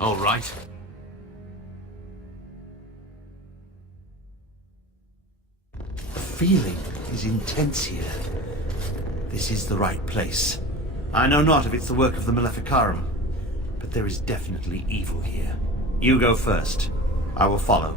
All right. The feeling is intense here. This is the right place. I know not if it's the work of the Maleficarum, but there is definitely evil here. You go first. I will follow.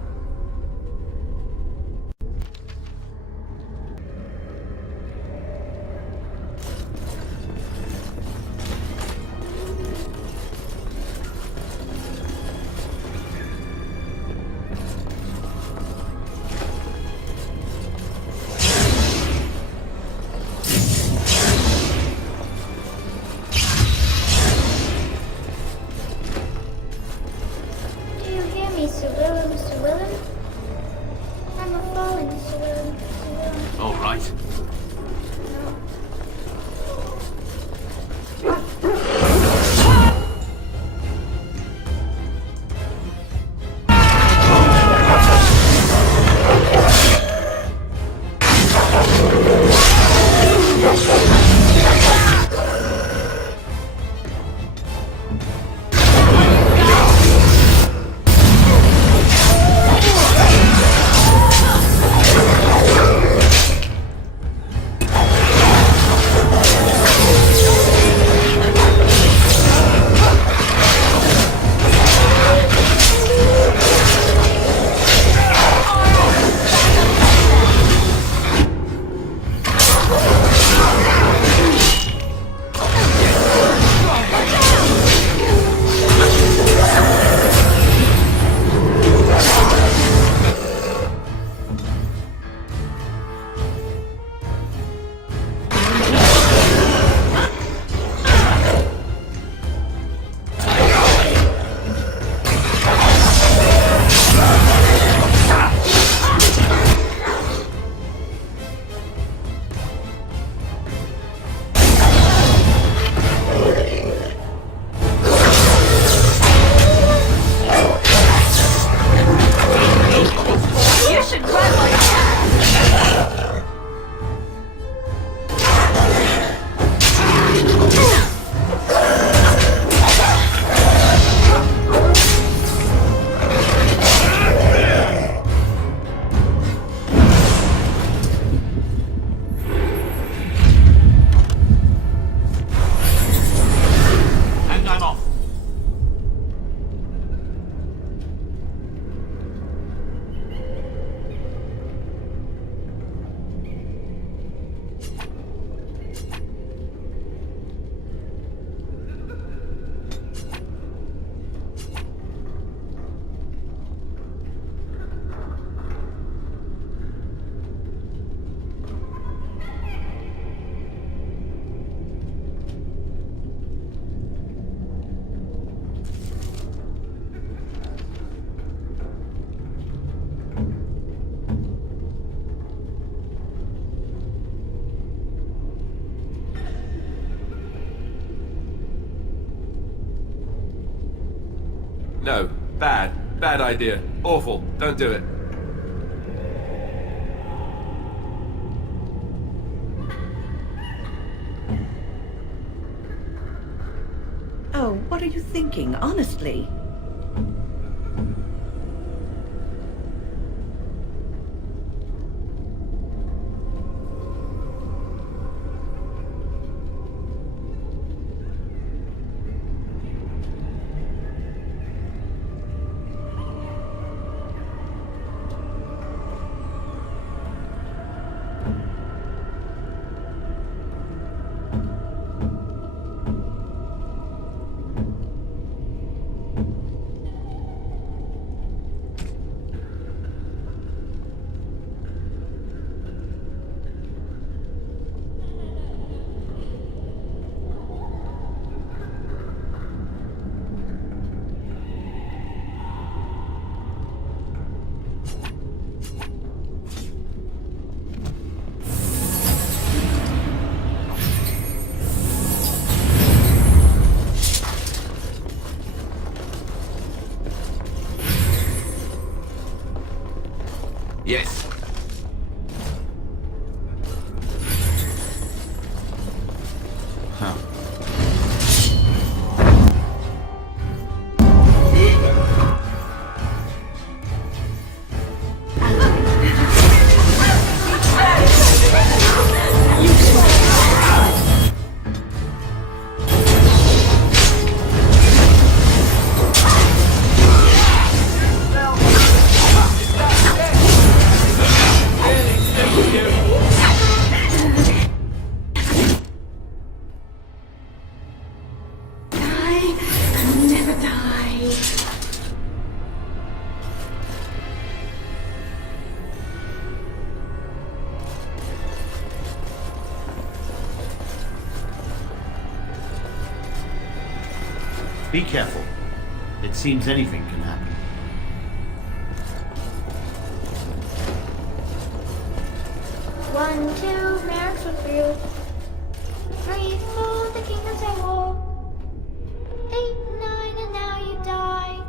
Do you hear me, Sir Willem, Sir Willem? I'm a falling, Sir Willem, Sir Willem. All right. You should run like that! And I'm off. No, bad. Bad idea. Awful. Don't do it. Oh, what are you thinking, honestly? Be careful. It seems anything can happen. One, two, marks with you. 3, 4, the kingdoms they war. 8, 9, and now you die.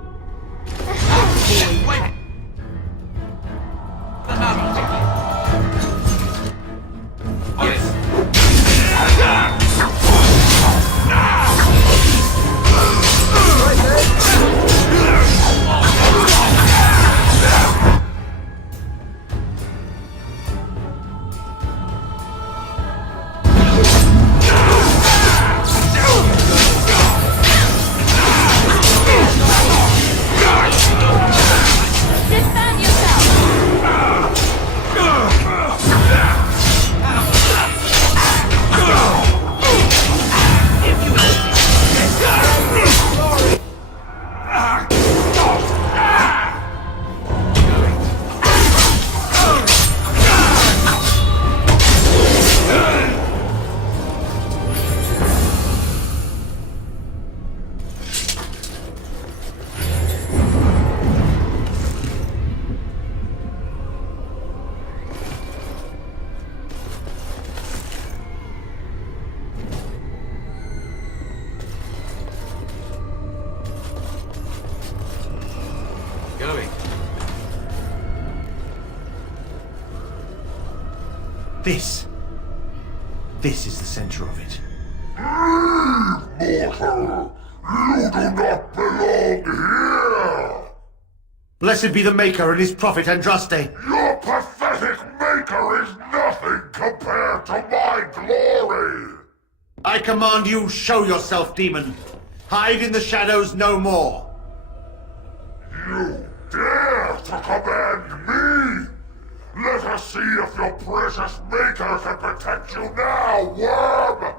Going. This is the center of it. Mortal! You do not belong here! Blessed be the Maker and his prophet Andraste. Your pathetic maker is nothing compared to my glory! I command you, show yourself, demon. Hide in the shadows no more. You dare to command me? Let us see if your precious maker can protect you now, worm!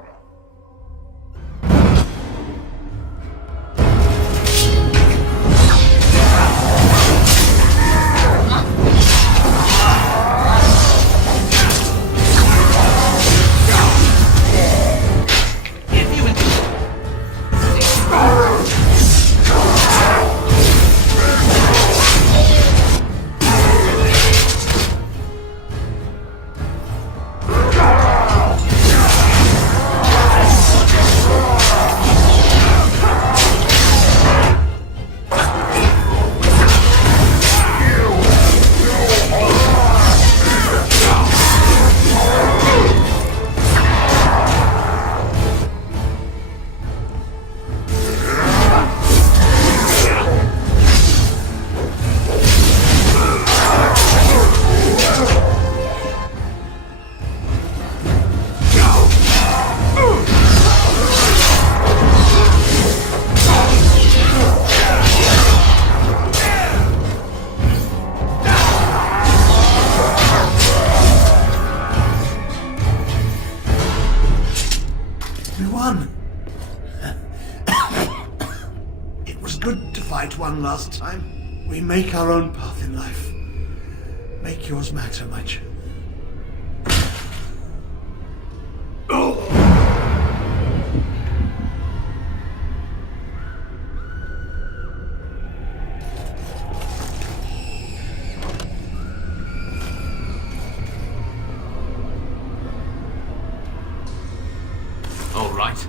One last time. We make our own path in life. Make yours matter much. All right.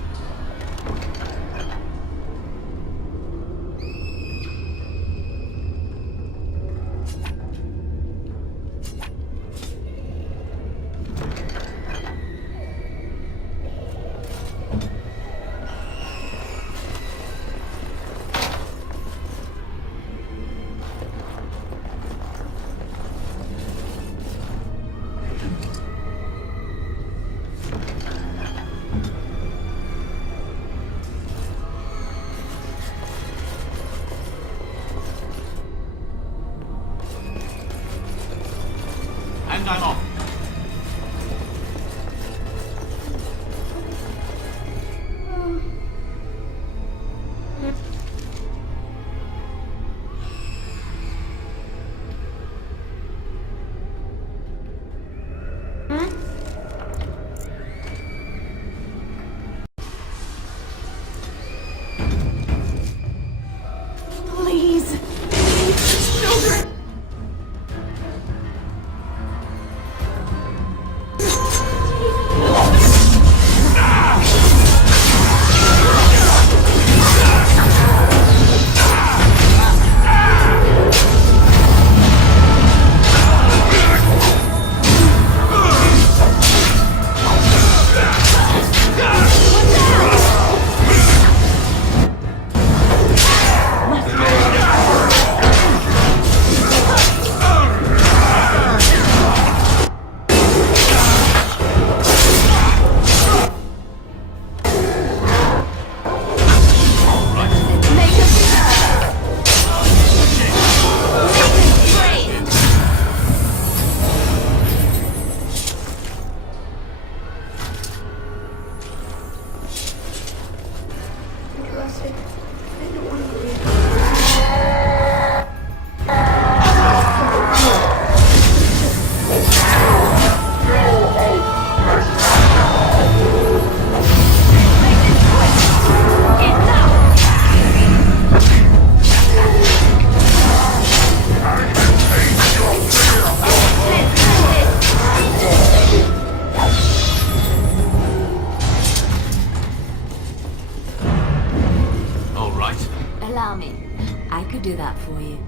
charming. I could do that for you.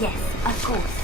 Yes, of course.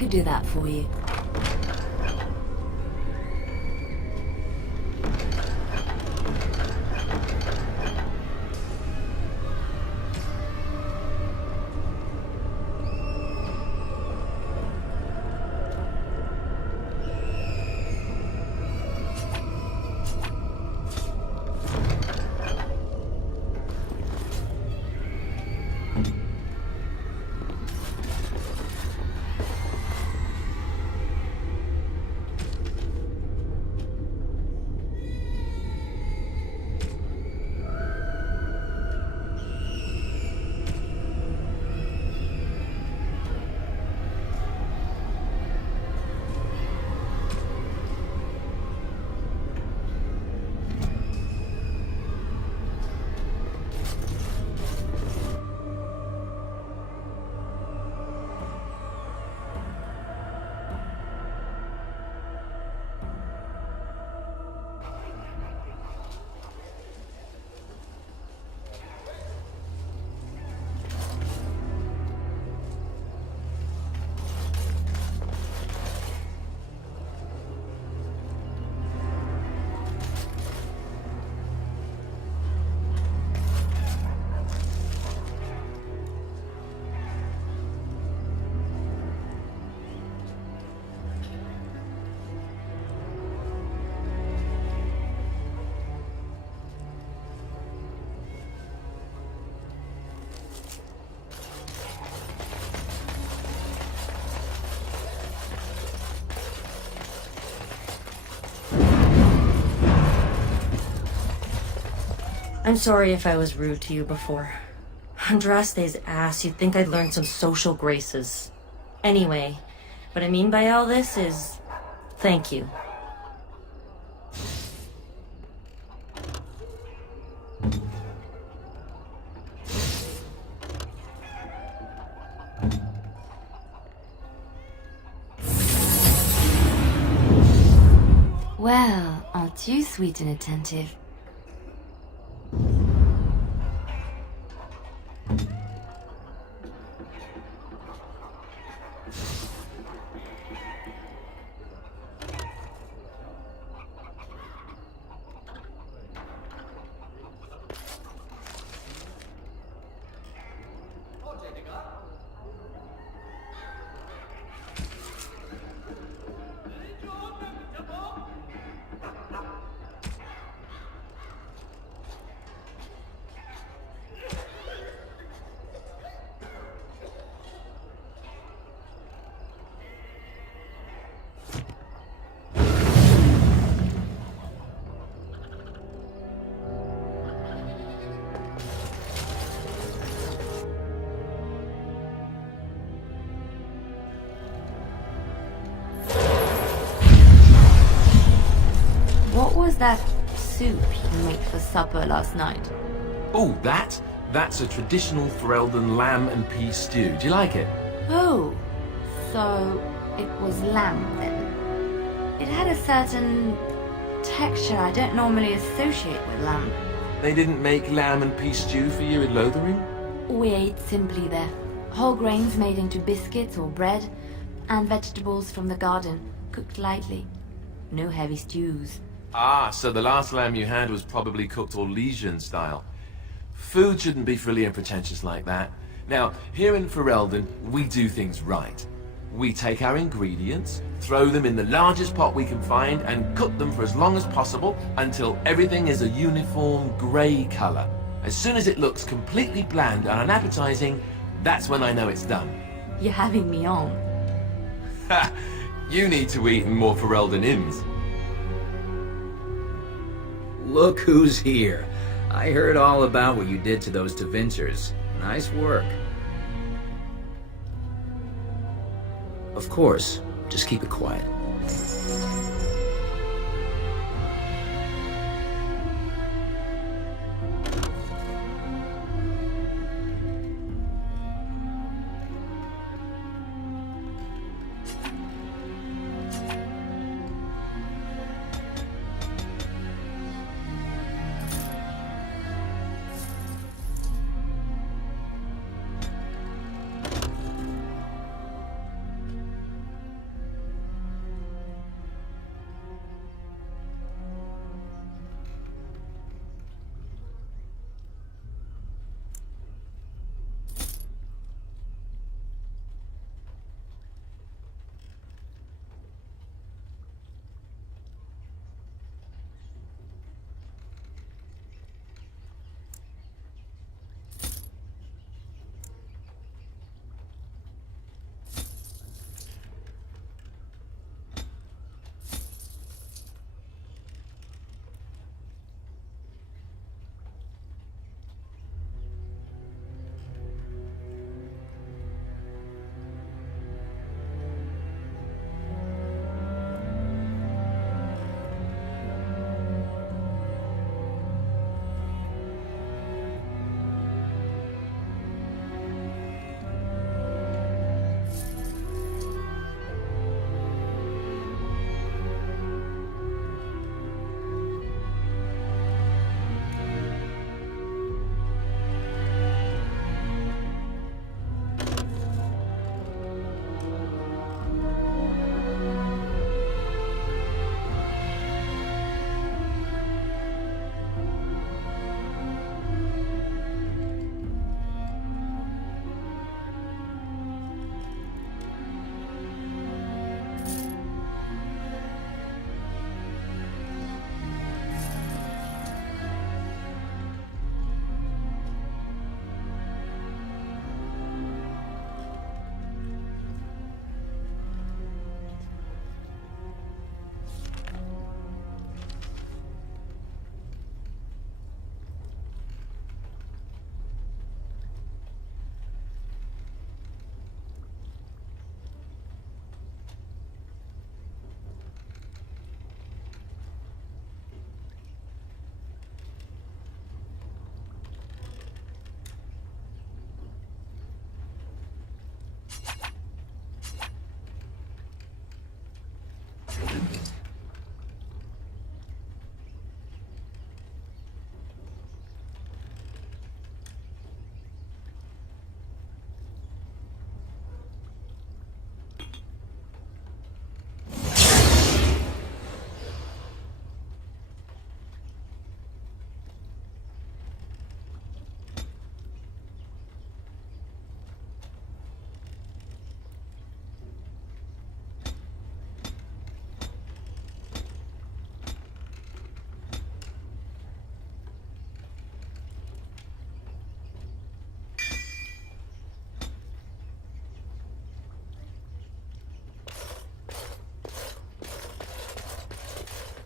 could do that for you. I'm sorry if I was rude to you before. Andraste's ass, you'd think I'd learned some social graces. Anyway, what I mean by all this is... thank you. Well, aren't you sweet and attentive? What was that soup you made for supper last night? Oh, that's a traditional Ferelden lamb and pea stew. Do you like it? Oh, so it was lamb then. It had a certain texture I don't normally associate with lamb. They didn't make lamb and pea stew for you in Lothering? We ate simply there. Whole grains made into biscuits or bread, and vegetables from the garden, cooked lightly. No heavy stews. Ah, so the last lamb you had was probably cooked Orlesian style. Food shouldn't be frilly and pretentious like that. Now, here in Ferelden, we do things right. We take our ingredients, throw them in the largest pot we can find, and cook them for as long as possible until everything is a uniform grey colour. As soon as it looks completely bland and unappetizing, that's when I know it's done. You're having me on. Ha! You need to eat more Ferelden inns. Look who's here. I heard all about what you did to those Tevincers. Nice work. Of course, just keep it quiet.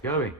Going.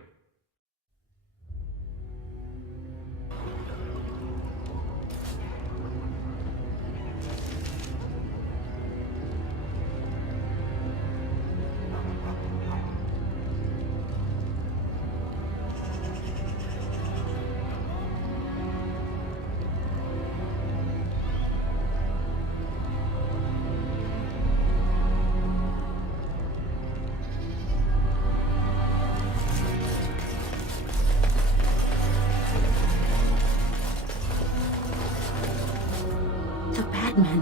The bad men.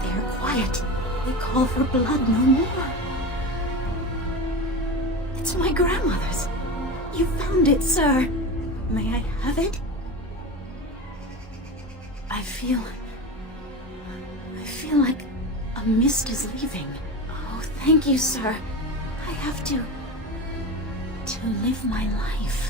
They are quiet. They call for blood no more. It's my grandmother's. You found it, sir. May I have it? I feel like a mist is leaving. Oh, thank you, sir. I have to live my life.